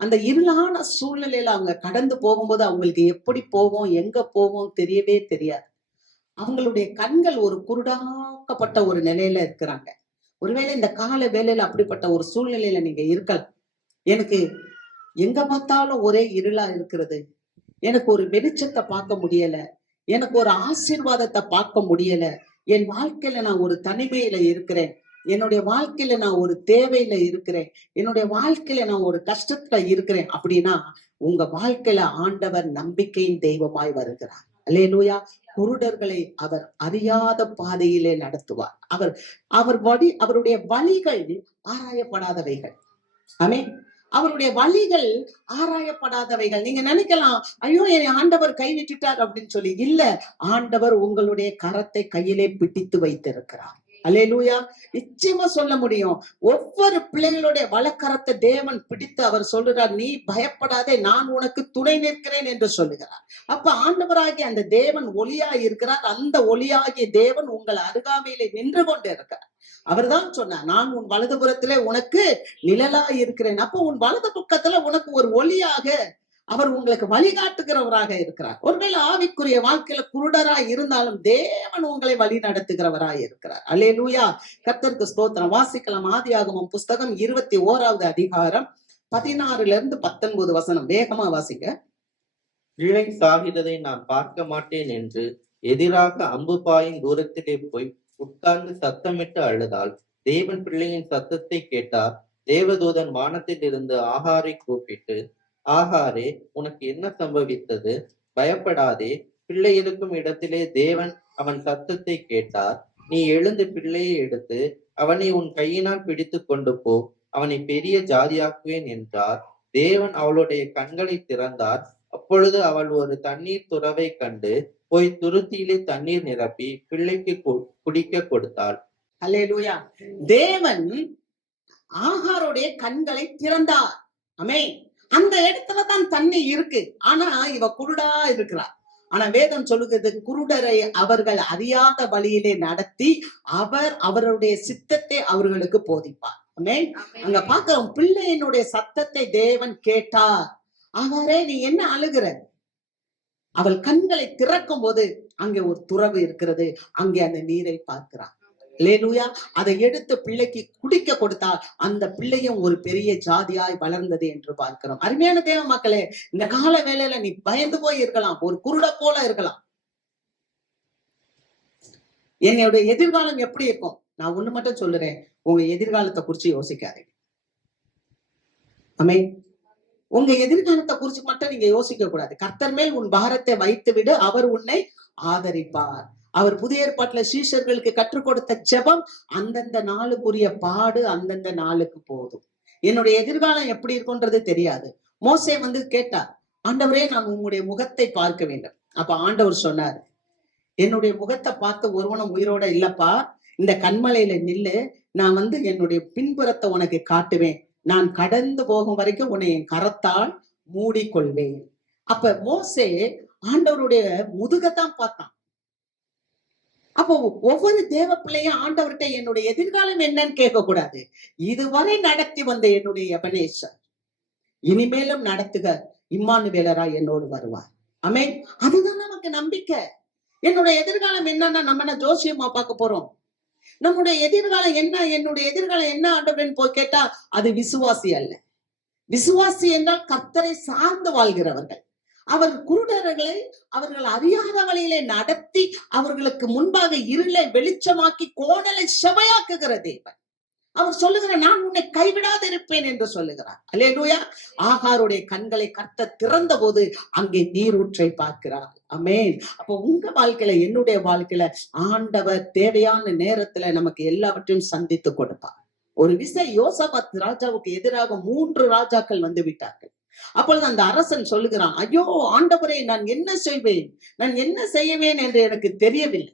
அந்த இருளான சூழ்நிலையில அவங்க கடந்து போகும்போது அவங்களுக்கு எப்படி போவோம், எங்க போவோம் தெரியவே தெரியாது. அவங்களுடைய கண்கள் ஒரு குருடாக்கப்பட்ட ஒரு நிலையில இருக்கிறாங்க. ஒருவேளை இந்த கால வேளையில அப்படிப்பட்ட ஒரு சூழ்நிலையில நீங்க இருக்கலாம். எனக்கு எங்க பார்த்தாலும் ஒரே இருளா இருக்கிறது. எனக்கு ஒரு வெளிச்சத்தை பார்க்க முடியல. எனக்கு ஒரு ஆசீர்வாதத்தை பார்க்க முடியல. என் வாழ்க்கையில நான் ஒரு தனிமையில இருக்கிறேன். என்னுடைய வாழ்க்கையில நான் ஒரு தேவையில இருக்கிறேன். என்னுடைய வாழ்க்கையில நான் ஒரு கஷ்டத்துல இருக்கிறேன் அப்படின்னா, உங்க வாழ்க்கையில ஆண்டவர் நம்பிக்கையின் தெய்வமாய் வருகிறார். அல்லேலூயா. குருடர்களை அவர் அறியாத பாதையிலே நடத்துவார். அவருடைய வழிகள் ஆராயப்படாதவைகள். ஆமென். அவருடைய வழிகள் ஆராயப்படாதவைகள். நீங்க நினைக்கலாம், ஐயோ என்னை ஆண்டவர் கைவிட்டுட்டார் அப்படின்னு சொல்லி. இல்ல, ஆண்டவர் உங்களுடைய கரத்தை கையிலே பிடித்து வைத்திருக்கிறார். அல்லேலூயா. நிச்சயமா சொல்ல முடியும். ஒவ்வொரு பிள்ளைகளுடைய வலக்கரத்தை தேவன் பிடித்து அவர் சொல்லுகிறார், நீ பயப்படாதே, நான் உனக்கு துணை நிற்கிறேன் என்று சொல்லுகிறார். அப்ப ஆண்டவராகிய அந்த தேவன் ஒளியாய் இருக்கிறார். அந்த ஒளியாகிய தேவன் உங்கள் அருகாமையிலே நின்று கொண்டு இருக்கிறார். அவர்தான் சொன்னார், நான் உன் வலதுபுறத்திலே உனக்கு நிழலாய் இருக்கிறேன். அப்போ உன் வலது பக்கத்துல உனக்கு ஒரு ஒளியாக அவர் உங்களுக்கு வழிகாட்டுகிறவராக இருக்கிறார். ஒருவேளை ஆவிக்குரிய வாழ்க்கையில குருடராய் இருந்தாலும் தேவன் உங்களை வழி நடத்துகிறவராய் இருக்கிறார். அல்லேலூயா. கர்த்தருக்கு ஸ்தோத்திரம். வாசிக்கலாம். ஆதியாகமம் புஸ்தகம் 21வது அதிகாரம் 16 வசனம். வேகமா வாசிங்க. பிள்ளை சாகிறதை நான் பார்க்க மாட்டேன் என்று எதிராக அம்பு பாயும் தூரத்திலே போய் உட்கார்ந்து சத்தமிட்டு அழுதாள். தேவன் பிள்ளையின் சத்தத்தை கேட்டார். தேவதூதன் வானத்தில் இருந்து ஆகாரை கூப்பிட்டு, ஆகாரே, உனக்கு என்ன சம்பவித்தது? பயப்படாதே, பிள்ளை இருக்கும் இடத்திலே தேவன் அவன் சத்தத்தை கேட்டார். நீ எழுந்து பிள்ளையை எடுத்து அவனை உன் கையினால் பிடித்து கொண்டு போ, அவனை பெரிய ஜாதியாக்குவேன் என்றார். தேவன் அவளுடைய கண்களை திறந்தார். அப்பொழுது அவள் ஒரு தண்ணீர் துறவை கண்டு போய் துருத்தியிலே தண்ணீர் நிரப்பி பிள்ளைக்கு குடிக்க கொடுத்தாள். அல்லேலூயா. தேவன் ஆகாருடைய கண்களை திறந்தார். ஆமென். அந்த இடத்துலதான் தண்ணி இருக்கு. ஆனா இவ குருடா இருக்கிறார். ஆனா வேதம் சொல்லுகிறது, குருடரை அவர்கள் அறியாத வழியிலே நடத்தி அவர் அவருடைய சித்தத்தை அவர்களுக்கு போதிப்பார். ஆமென். அங்க பாக்குறோம், பிள்ளையினுடைய சத்தத்தை தேவன் கேட்டார். ஆகாரே, நீ என்ன அழுகிற? அவள் கண்களை திறக்கும் போது அங்கே ஒரு துறவு இருக்கிறது. அங்கே அந்த நீரை பார்க்கிறார். அல்லேலூயா. அதை எடுத்து பிள்ளைக்கு குடிக்க கொடுத்தால் அந்த பிள்ளையும் ஒரு பெரிய ஜாதியாய் வளர்ந்தது என்று பார்க்கிறோம். அருமையான தேவ மக்களே, இந்த கால வேளையில நீ பயந்து போய் இருக்கலாம், ஒரு குருட போல இருக்கலாம். என்னுடைய எதிர்காலம் எப்படி இருக்கும்? நான் ஒண்ணு மட்டும் சொல்லுறேன், உங்க எதிர்காலத்தை குறிச்சு யோசிக்காதீங்க. ஆமென். உங்க எதிர்காலத்தை குறிச்சு மட்டும் நீங்க யோசிக்க கூடாது. கர்த்தர் மேல் உன் பாரத்தை வைத்து விடு, அவர் உன்னை ஆதரிப்பார். அவர் புதிய ஏற்பாட்டுல சீஷர்களுக்கு கற்றுக் கொடுத்த ஜெபம், அந்தந்த நாளுக்குரிய பாடு அந்தந்த நாளுக்கு போதும். என்னுடைய எதிர்காலம் எப்படி இருக்கும்ன்றது தெரியாது. மோசே கேட்டார், ஆண்டவரே, நான் உங்களுடைய முகத்தை பார்க்க வேண்டும். அப்ப ஆண்டவர் சொன்னார், என்னுடைய முகத்தை பார்த்து ஒருவனும் உயிரோட இல்லப்பா, இந்த கண்மலையில நில்லு, நான் என்னுடைய பின்புறத்தை உனக்கு காட்டுவேன், நான் கடந்து போகும் வரைக்கும் உன்னை என் கரத்தால் மூடிக்கொள்வேன். அப்ப மோசே ஆண்டவருடைய முதுகத்தான் பார்த்தான். அப்போ ஒவ்வொரு தேவ பிள்ளையும் ஆண்டவர்கிட்ட என்னுடைய எதிர்காலம் என்னன்னு கேட்க கூடாது. இதுவரை நடத்தி வந்த என்னுடைய எபனேசர் இனிமேலும் நடத்துக, இம்மானுவேலரா என்னோடு வருவார். ஆமென். அதுதான் நமக்கு நம்பிக்கை. என்னுடைய எதிர்காலம் என்னன்னா நம்ம ஜோசியமா பார்க்க போறோம்? நம்முடைய எதிர்காலம் என்ன? என்னுடைய எதிர்காலம் என்ன ஆண்டவன் போய் கேட்டா அது விசுவாசி அல்ல. விசுவாசி என்றால் கர்த்தரை சார்ந்து வாழ்கிறவர்கள். அவர் குருடர்களை அவர்கள் அறியாத வழியிலே நடத்தி அவர்களுக்கு முன்பாக இருளை வெளிச்சமாக்கி கோணலை செவையாக்குகிற தேவன். அவர் சொல்லுகிறார், நான் உன்னை கைவிடாதிருப்பேன் என்று சொல்லுகிறார். அல்லேலூயா. ஆகாருடைய கண்களை கர்த்தர் திறந்த போது அங்கே நீரூற்றை பார்க்கிறார். ஆமென். அப்போ உங்க வாழ்க்கையில, என்னுடைய வாழ்க்கையில ஆண்டவர் தேவையான நேரத்துல நமக்கு எல்லாவற்றையும் சந்தித்து கொடுப்பார். ஒரு விசை யோசபாத் ராஜாவுக்கு எதிராக 3 ராஜாக்கள் வந்து விட்டார்கள். அப்பொழுது அந்த அரசன் சொல்லுகிறான், ஐயோ ஆண்டவரே, நான் என்ன செய்வேன், நான் என்ன செய்வேன் என்று எனக்கு தெரியவில்லை.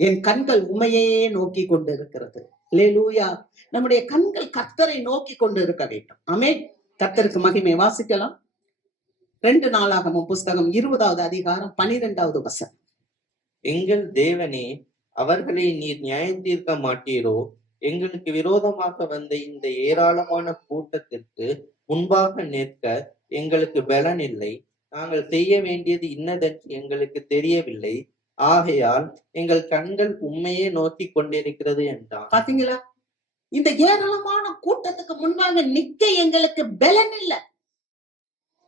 என் கண்கள் உண்மையே நோக்கி கொண்டு இருக்கிறது. அல்லேலூயா. நம்முடைய கண்கள் கர்த்தரை நோக்கி கொண்டு இருக்க வேண்டும். ஆமென். கர்த்தருக்கு மகிமை. வாசிக்கலாம். 2 நாளாகமம் புஸ்தகம் 20வது அதிகாரம் 12வது வசனம். எங்கள் தேவனே, அவர்களை நீர் நியாயம் தீர்க்க மாட்டீரோ? எங்களுக்கு விரோதமாக வந்த இந்த ஏராளமான கூட்டத்திற்கு முன்பாக நிற்க எங்களுக்கு பலன் இல்லை. நாங்கள் செய்ய வேண்டியது இன்னதென்று எங்களுக்கு தெரியவில்லை. ஆகையால் எங்கள் கண்கள் உண்மையே நோக்கி கொண்டிருக்கிறது என்றான். பாத்தீங்களா? இந்த ஏராளமான கூட்டத்துக்கு முன்பாக நிக்க எங்களுக்கு பலன் இல்ல.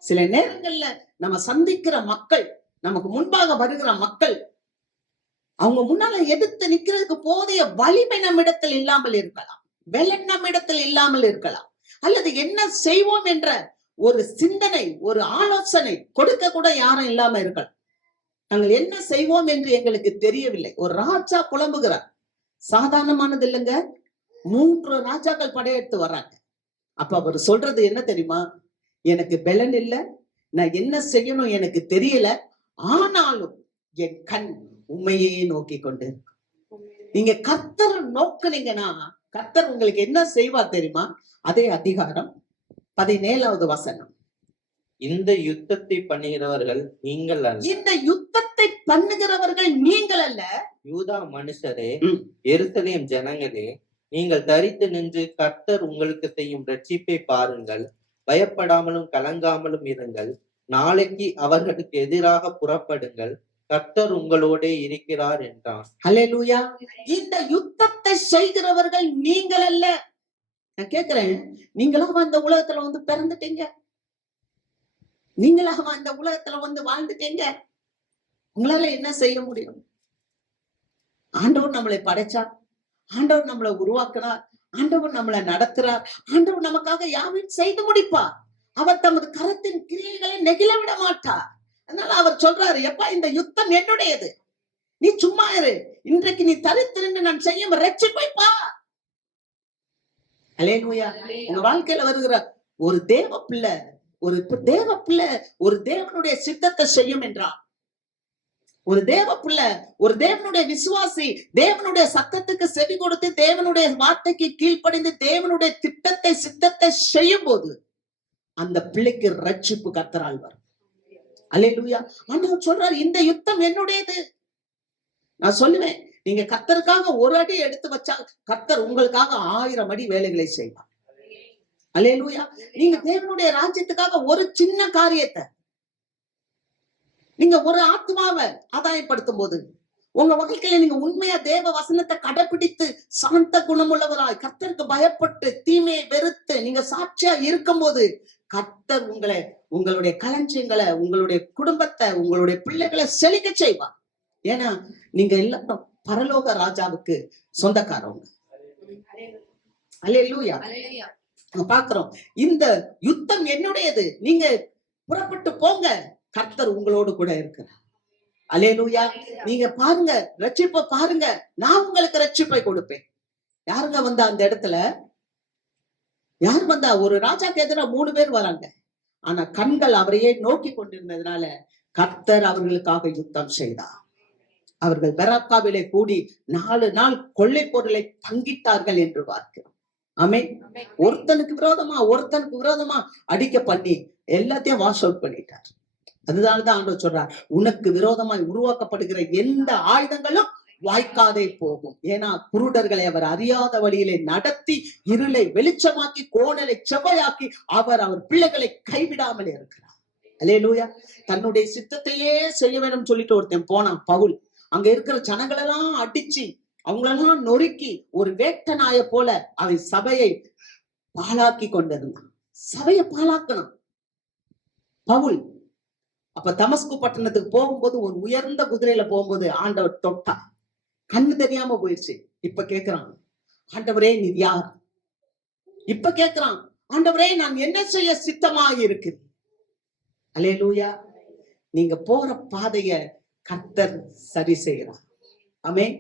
சில நேரங்கள்ல நம்ம சந்திக்கிற மக்கள், நமக்கு முன்பாக வருகிற மக்கள், அவங்க முன்னால எதிர்த்து நிக்கிறதுக்கு போதிய வலிமை நம்மிடத்தில் இல்லாமல் இருக்கலாம், பலன் நம்மிடத்தில் இல்லாமல் இருக்கலாம், அல்லது என்ன செய்வோம் என்ற ஒரு சிந்தனை, ஒரு ஆலோசனை கொடுக்க கூட யாரும் இல்லாம இருக்கலாம். நாங்கள் என்ன செய்வோம் என்று எங்களுக்கு தெரியவில்லை. ஒரு ராஜா புலம்புகிறார். சாதாரணமானது இல்லைங்க. 3 ராஜாக்கள் படையெடுத்து வர்றாங்க. அப்ப அவர் சொல்றது என்ன தெரியுமா? எனக்கு பலன் இல்ல, நான் என்ன செய்யணும் எனக்கு தெரியல, ஆனாலும் என் கண் உண்மையே நோக்கி கொண்டு இருக்கு. நீங்க கர்த்தர் நோக்குனீங்கன்னா கர்த்தர் உங்களுக்கு என்ன செய்வார் தெரியுமா? அதே அதிகாரம் 17வது வசனம். இந்த யுத்தத்தை பண்ணுகிறவர்கள் நீங்கள் அல்ல. இந்த யுத்தத்தை பண்ணுகிறவர்கள் நீங்கள் அல்ல. யூதா மனுஷரே, எருசலேம் ஜனங்களே, நீங்கள் தரித்து நின்று கர்த்தர் உங்களுக்கு செய்யும் ரட்சிப்பை பாருங்கள். பயப்படாமலும் கலங்காமலும் இருங்கள். நாளைக்கு அவர்களுக்கு எதிராக புறப்படுங்கள். கர்த்தர் உங்களோட இருக்கிறார் என்றான். ஹல்லேலூயா. இந்த யுத்தத்தை செய்கிறவர்கள் நீங்கள் அல்ல. நான் கேட்கிறேன், நீங்களாக அந்த உலகத்துல வந்து பிறந்துட்டீங்க, நீங்களாக அந்த உலகத்துல வந்து வாழ்ந்துட்டீங்க. உங்களால என்ன செய்ய முடியும்? ஆண்டவர் நம்மளை படைச்சார், ஆண்டவர் நம்மளை உருவாக்குனார், ஆண்டவர் நம்மளை நடத்துறார், ஆண்டவர் நமக்காக யாவையும் செய்து முடிப்பார். அவர் தமது கரத்தின் கிரியைகளை நெகிழ விட மாட்டார். அதனால அவர் சொல்றாரு, எப்பா இந்த யுத்தம் என்னுடையது, நீ சும்மா இரு, இன்றைக்கு நீ தரித்திருந்து நான் செய்யும் ரட்சிப்பை பார். அல்லேலூயா. உங்க வாழ்க்கையில வருகிற ஒரு தேவ பிள்ளை, ஒரு தேவனுடைய சித்தத்தை செய்யும் என்றார். ஒரு தேவ பிள்ளை, ஒரு தேவனுடைய விசுவாசி, தேவனுடைய சத்தத்துக்கு செவி கொடுத்து தேவனுடைய வார்த்தைக்கு கீழ்ப்படிந்து தேவனுடைய திட்டத்தை சித்தத்தை செய்யும் போது அந்த பிள்ளைக்கு ரட்சிப்பு கர்த்தரால் வரும். அல்லேலூயா. ஆண்டவர் சொல்றாரு, இந்த யுத்தம் என்னுடையது. நான் சொல்லுவேன், நீங்க கர்த்தருக்காக ஒரு அடி எடுத்து வச்சா கர்த்தர் உங்களுக்காக 1000 அடி வேலைகளை செய்வார். அல்லேலூயா. நீங்க தேவனுடைய ராஜ்யத்துக்காக ஒரு சின்ன காரியத்தை, நீங்க ஒரு ஆத்மாவை ஆதாயப்படுத்தும் போது, உங்க வாழ்க்கையில நீங்க உண்மையா தேவ வசனத்தை கடைபிடித்து சாந்த குணமுள்ளவராய் கர்த்தருக்கு பயப்பட்டு தீமையை வெறுத்து நீங்க சாட்சியா இருக்கும் போது கர்த்தர் உங்களை, உங்களுடைய களஞ்சியங்களை, உங்களுடைய குடும்பத்தை, உங்களுடைய பிள்ளைகளை செழிக்க செய்வார். ஏன்னா நீங்க எல்லாரும் பரலோக ராஜாவுக்கு சொந்தக்காரவங்க. அல்லேலூயா. பாக்குறோம், இந்த யுத்தம் என்னுடையது, நீங்க புறப்பட்டு போங்க, கர்த்தர் உங்களோடு கூட இருக்கிறார். அல்லேலூயா. நீங்க பாருங்க, ரட்சிப்பை பாருங்க, நான் உங்களுக்கு ரட்சிப்பை கொடுப்பேன். யாருங்க வந்தா அந்த இடத்துல? யார் வந்தா? ஒரு ராஜாக்கு எதிராக 3 பேர் வராங்க. ஆனா கண்கள் அவரையே நோக்கி கொண்டிருந்ததுனால கர்த்தர் அவர்களுக்காக யுத்தம் செய்தார். அவர்கள் பெராக்காவிலே கூடி 4 நாள் கொள்ளை பொருளை பங்கிட்டார்கள் என்று பார்க்கிறோம். ஆமென். ஒருத்தனுக்கு விரோதமா அடிக்க பண்ணி எல்லாத்தையும் வாஷ் அவுட் பண்ணிட்டார். அதுதான்தான் ஆண்டவர் சொல்றார், உனக்கு விரோதமாய் உருவாக்கப்படுகிற எந்த ஆயுதங்களும் வாய்க்காதே போகும். ஏன்னா குருடர்களை அவர் அறியாத வழியிலே நடத்தி இருளை வெளிச்சமாக்கி கோணலை செவ்வையாக்கி அவர் பிள்ளைகளை கைவிடாமல் இருக்கிறார். அல்லேலூயா. தன்னுடைய சித்தத்தையே செய்ய வேண்டும் சொல்லிட்டு ஒருத்தன் போனான், பவுல். அங்க இருக்கிற ஜனங்களெல்லாம் அடிச்சு அவங்களெல்லாம் நொறுக்கி ஒரு வேட்ட நாய போல அவன் சபையை பாழாக்கி கொண்டிருந்தான். சபையை பாழாக்கணும் பவுல். அப்ப தமஸ்கு பட்டணத்துக்கு போகும்போது ஒரு உயர்ந்த குதிரையில போகும்போது ஆண்டவர் தொட்டா, கண்ணு தெரியாம போயிடுச்சு. இப்ப கேக்குறான், ஆண்டவரே நீ யார்? இப்ப கேக்குறான், ஆண்டவரே நான் என்ன செய்ய சித்தமாக இருக்கு? அல்லேலூயா. நீங்க போற பாதைய கர்த்தர் சரி செய்கிறார். ஆமென்.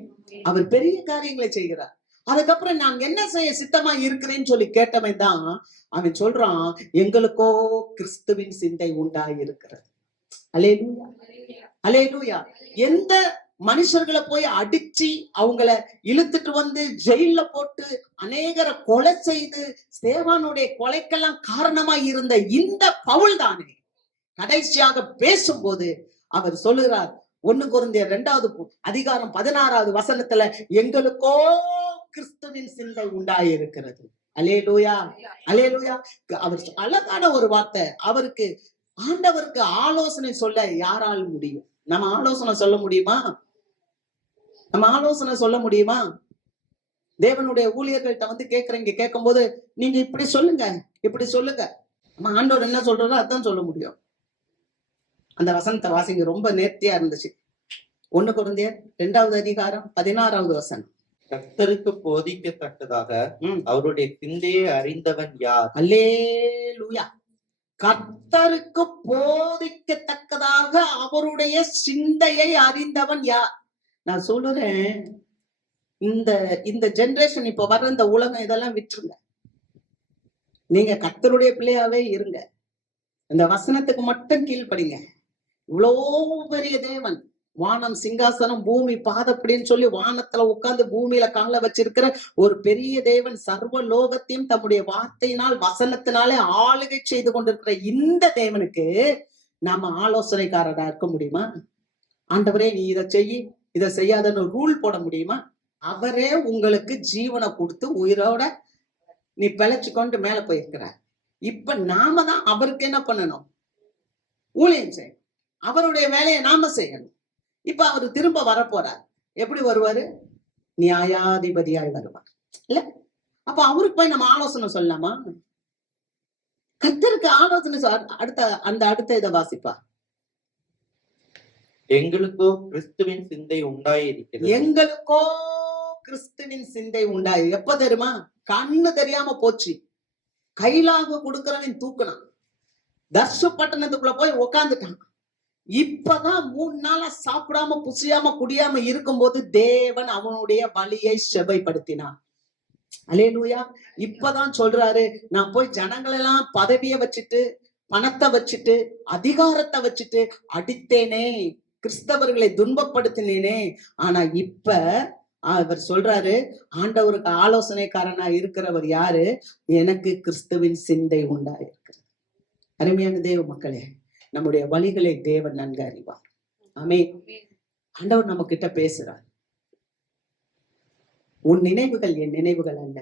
அவர் பெரிய காரியங்களை செய்கிறார். அதுக்கப்புறம் நான் என்ன செய்ய சித்தமா இருக்கிறேன்னு சொல்லி கேட்டவன் தான் அவன் சொல்றான், எங்களுக்கோ கிறிஸ்துவின் சிந்தை உண்டாய் இருக்கிறது. அல்லேலூயா. அல்லேலூயா. எந்த மனுஷர்களை போய் அடிச்சு அவங்கள இழுத்துட்டு வந்து ஜெயில போட்டு அநேகரை கொலை செய்து ஸ்தேவானுடைய கொலைக்கெல்லாம் காரணமாய் இருந்த இந்த பவுல் தானே கடைசியாக பேசும்போது அவர் சொல்லுகிறார், 1 கொரிந்தியர் 2:16 எங்களுக்கோ கிறிஸ்துவின் சிந்தை உண்டாயிருக்கிறது. அல்லேலூயா, அல்லேலூயா. அவர் அழகான ஒரு வார்த்தை. ஆண்டவருக்கு ஆலோசனை சொல்ல யாரால் முடியும்? நம்ம ஆலோசனை சொல்ல முடியுமா? தேவனுடைய ஊழியர்கள்ட்ட கேட்கறீங்க, கேட்கும்போது நீங்க இப்படி சொல்லுங்க, இப்படி சொல்லுங்க. நம்ம ஆண்டவர் என்ன சொல்றாரோ அதான் சொல்ல முடியும். அந்த வசனத்தை வாசிங்க, ரொம்ப நேர்த்தியா இருந்துச்சு. 1 கொரிந்தியர் 2:16. கர்த்தருக்கு போதிக்கத்தக்கதாக அவருடைய சிந்தையை அறிந்தவன் யார்? அல்லேலூயா. கர்த்தருக்கு போதிக்கத்தக்கதாக அவருடைய சிந்தையை அறிந்தவன் யார்? நான் சொல்லுறேன், இந்த ஜெனரேஷன் இப்ப வர்ற இந்த உலகம் இதெல்லாம் விட்டுருங்க. நீங்க கர்த்தருடைய பிள்ளையாவே இருங்க. இந்த வசனத்துக்கு மட்டும் கீழ்ப்படிங்க. இவ்வளோ பெரிய தேவன், வானம் சிங்காசனம் பூமி பாதப்படின்னு சொல்லி வானத்துல உட்கார்ந்து பூமியில கால வச்சிருக்கிற ஒரு பெரிய தேவன், சர்வ லோகத்தையும் தம்முடைய வார்த்தையினால் வசனத்தினாலே ஆளுகை செய்து கொண்டிருக்கிற இந்த தேவனுக்கு நாம ஆலோசனைக்காரரா இருக்க முடியுமா? ஆண்டவரே நீ இதை செய், இதை செய்யாதன்னு ரூல் போட முடியுமா? அவரே உங்களுக்கு ஜீவனை கொடுத்து உயிரோட நீ பிழைச்சுக்கொண்டு மேல போயிருக்கிறார். இப்ப நாம தான் அவருக்கு என்ன பண்ணணும்? ஊழியம் செய்யணும். அவருடைய வேலையை நாம செய்யணும். இப்ப அவரு திரும்ப வரப்போறார். எப்படி வருவாரு? நியாயாதிபதியாய் வருவார் இல்ல? அப்ப அவருக்கு போய் நம்ம ஆலோசனை சொல்லலாமா? கர்த்தருக்கு ஆலோசனை அடுத்த இதை வாசிப்பா. எங்களுக்கோ கிறிஸ்துவின் சிந்தை உண்டாயிருக்கிறது. எங்களுக்கோ கிறிஸ்துவின் சிந்தை உண்டாயி. எப்ப தெரியுமா? கண்ணு தெரியாம போச்சு. கைலாக கொடுக்கிறவன் தூக்குனான். தர்ஷு பட்டணத்துக்குள்ள போய் உக்காந்துட்டான். இப்பதான் 3 நாளா சாப்பிடாம புசியாம குடியாம இருக்கும்போது தேவன் அவனுடைய வழியை செவைப்படுத்தினான். அல்லேலூயா. இப்பதான் சொல்றாரு, நான் போய் ஜனங்களெல்லாம் பதவியை வச்சுட்டு, பணத்தை வச்சுட்டு, அதிகாரத்தை வச்சுட்டு அடித்தேனே, கிறிஸ்தவர்களை துன்பப்படுத்தினேனே. ஆனா இப்ப அவர் சொல்றாரு, ஆண்டவருக்கு ஆலோசனைக்காரனா இருக்கிறவர் யாரு? எனக்கு கிறிஸ்துவின் சிந்தை உண்டாயிருக்கிறது. அருமையான தேவ மக்களே, நம்முடைய வழிகளை தேவன் நன்கு அறிவார். ஆமென். ஆண்டவர் நம்ம கிட்ட பேசுறார். உன் நினைவுகள் என் நினைவுகள் அல்ல,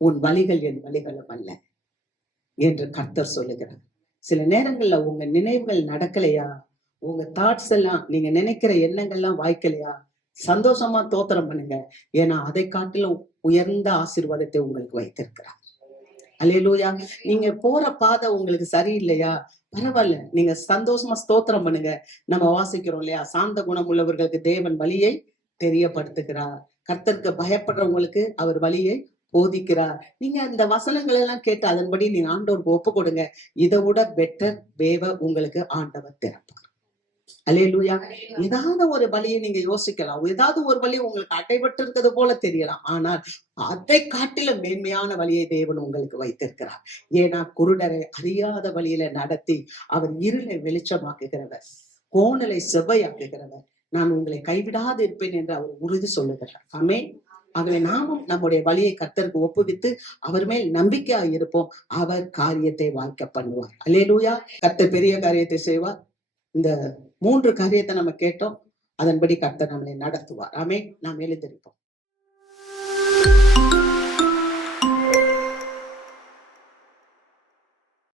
உன் வழிகள் என் வழிகளும் அல்ல என்று கர்த்தர் சொல்லுகிறார். சில நேரங்கள்ல உங்க நினைவுகள் நடக்கலையா, உங்க தாட்ஸ் எல்லாம், நீங்க நினைக்கிற எண்ணங்கள்லாம் வாய்க்கலையா, சந்தோஷமா தோத்திரம் பண்ணுங்க. ஏன்னா அதை காட்டிலும் உயர்ந்த ஆசீர்வாதத்தை உங்களுக்கு வைத்திருக்கிறார். அல்லேலூயா. நீங்க போற பாதை உங்களுக்கு சரியில்லையா, பரவாயில்ல, நீங்க சந்தோஷமா ஸ்தோத்திரம் பண்ணுங்க. நம்ம வாசிக்கிறோம் இல்லையா, சாந்த குணம் உள்ளவர்களுக்கு தேவன் வழியை தெரியப்படுத்துகிறார். கர்த்தருக்கு பயப்படுறவங்களுக்கு அவர் வழியை போதிக்கிறார். நீங்க இந்த வசனங்கள் எல்லாம் கேட்டு அதன்படி நீங்க ஆண்டவருக்கு ஒப்பு கொடுங்க. இதை விட பெட்டர் வேவ உங்களுக்கு ஆண்டவர் திறப்பார். அல்லேலூயா. ஏதாவது ஒரு வழியை நீங்க யோசிக்கலாம், ஏதாவது ஒரு வழி உங்களுக்கு அடைபட்டு இருக்கிறது போல தெரியலாம். ஆனால் அதை காட்டிலும் மேன்மையான வழியை தேவன் உங்களுக்கு வைத்திருக்கிறார். ஏன்னா குருடரை அறியாத வழியில நடத்தி அவர் இருளை வெளிச்சமாக்குகிறவர், கோணலை செவ்வையாக்குகிறவர். நான் உங்களை கைவிடாது இருப்பேன் என்று அவர் உறுதி சொல்லுகிறார். ஆமென். ஆகவே நாமும் நம்முடைய வழியை கர்த்தருக்கு ஒப்புவித்து அவர் மேல் நம்பிக்கையா இருப்போம். அவர் காரியத்தை வாய்க்க பண்ணுவார். அல்லேலூயா. கர்த்தர் பெரிய காரியத்தை செய்வார். இந்த 3 காரியத்தை நம்ம கேட்டோம், அதன்படி கர்த்தர் நம்மளை நடத்துவார். ஆமென். நாம் எழுந்திருப்போம்.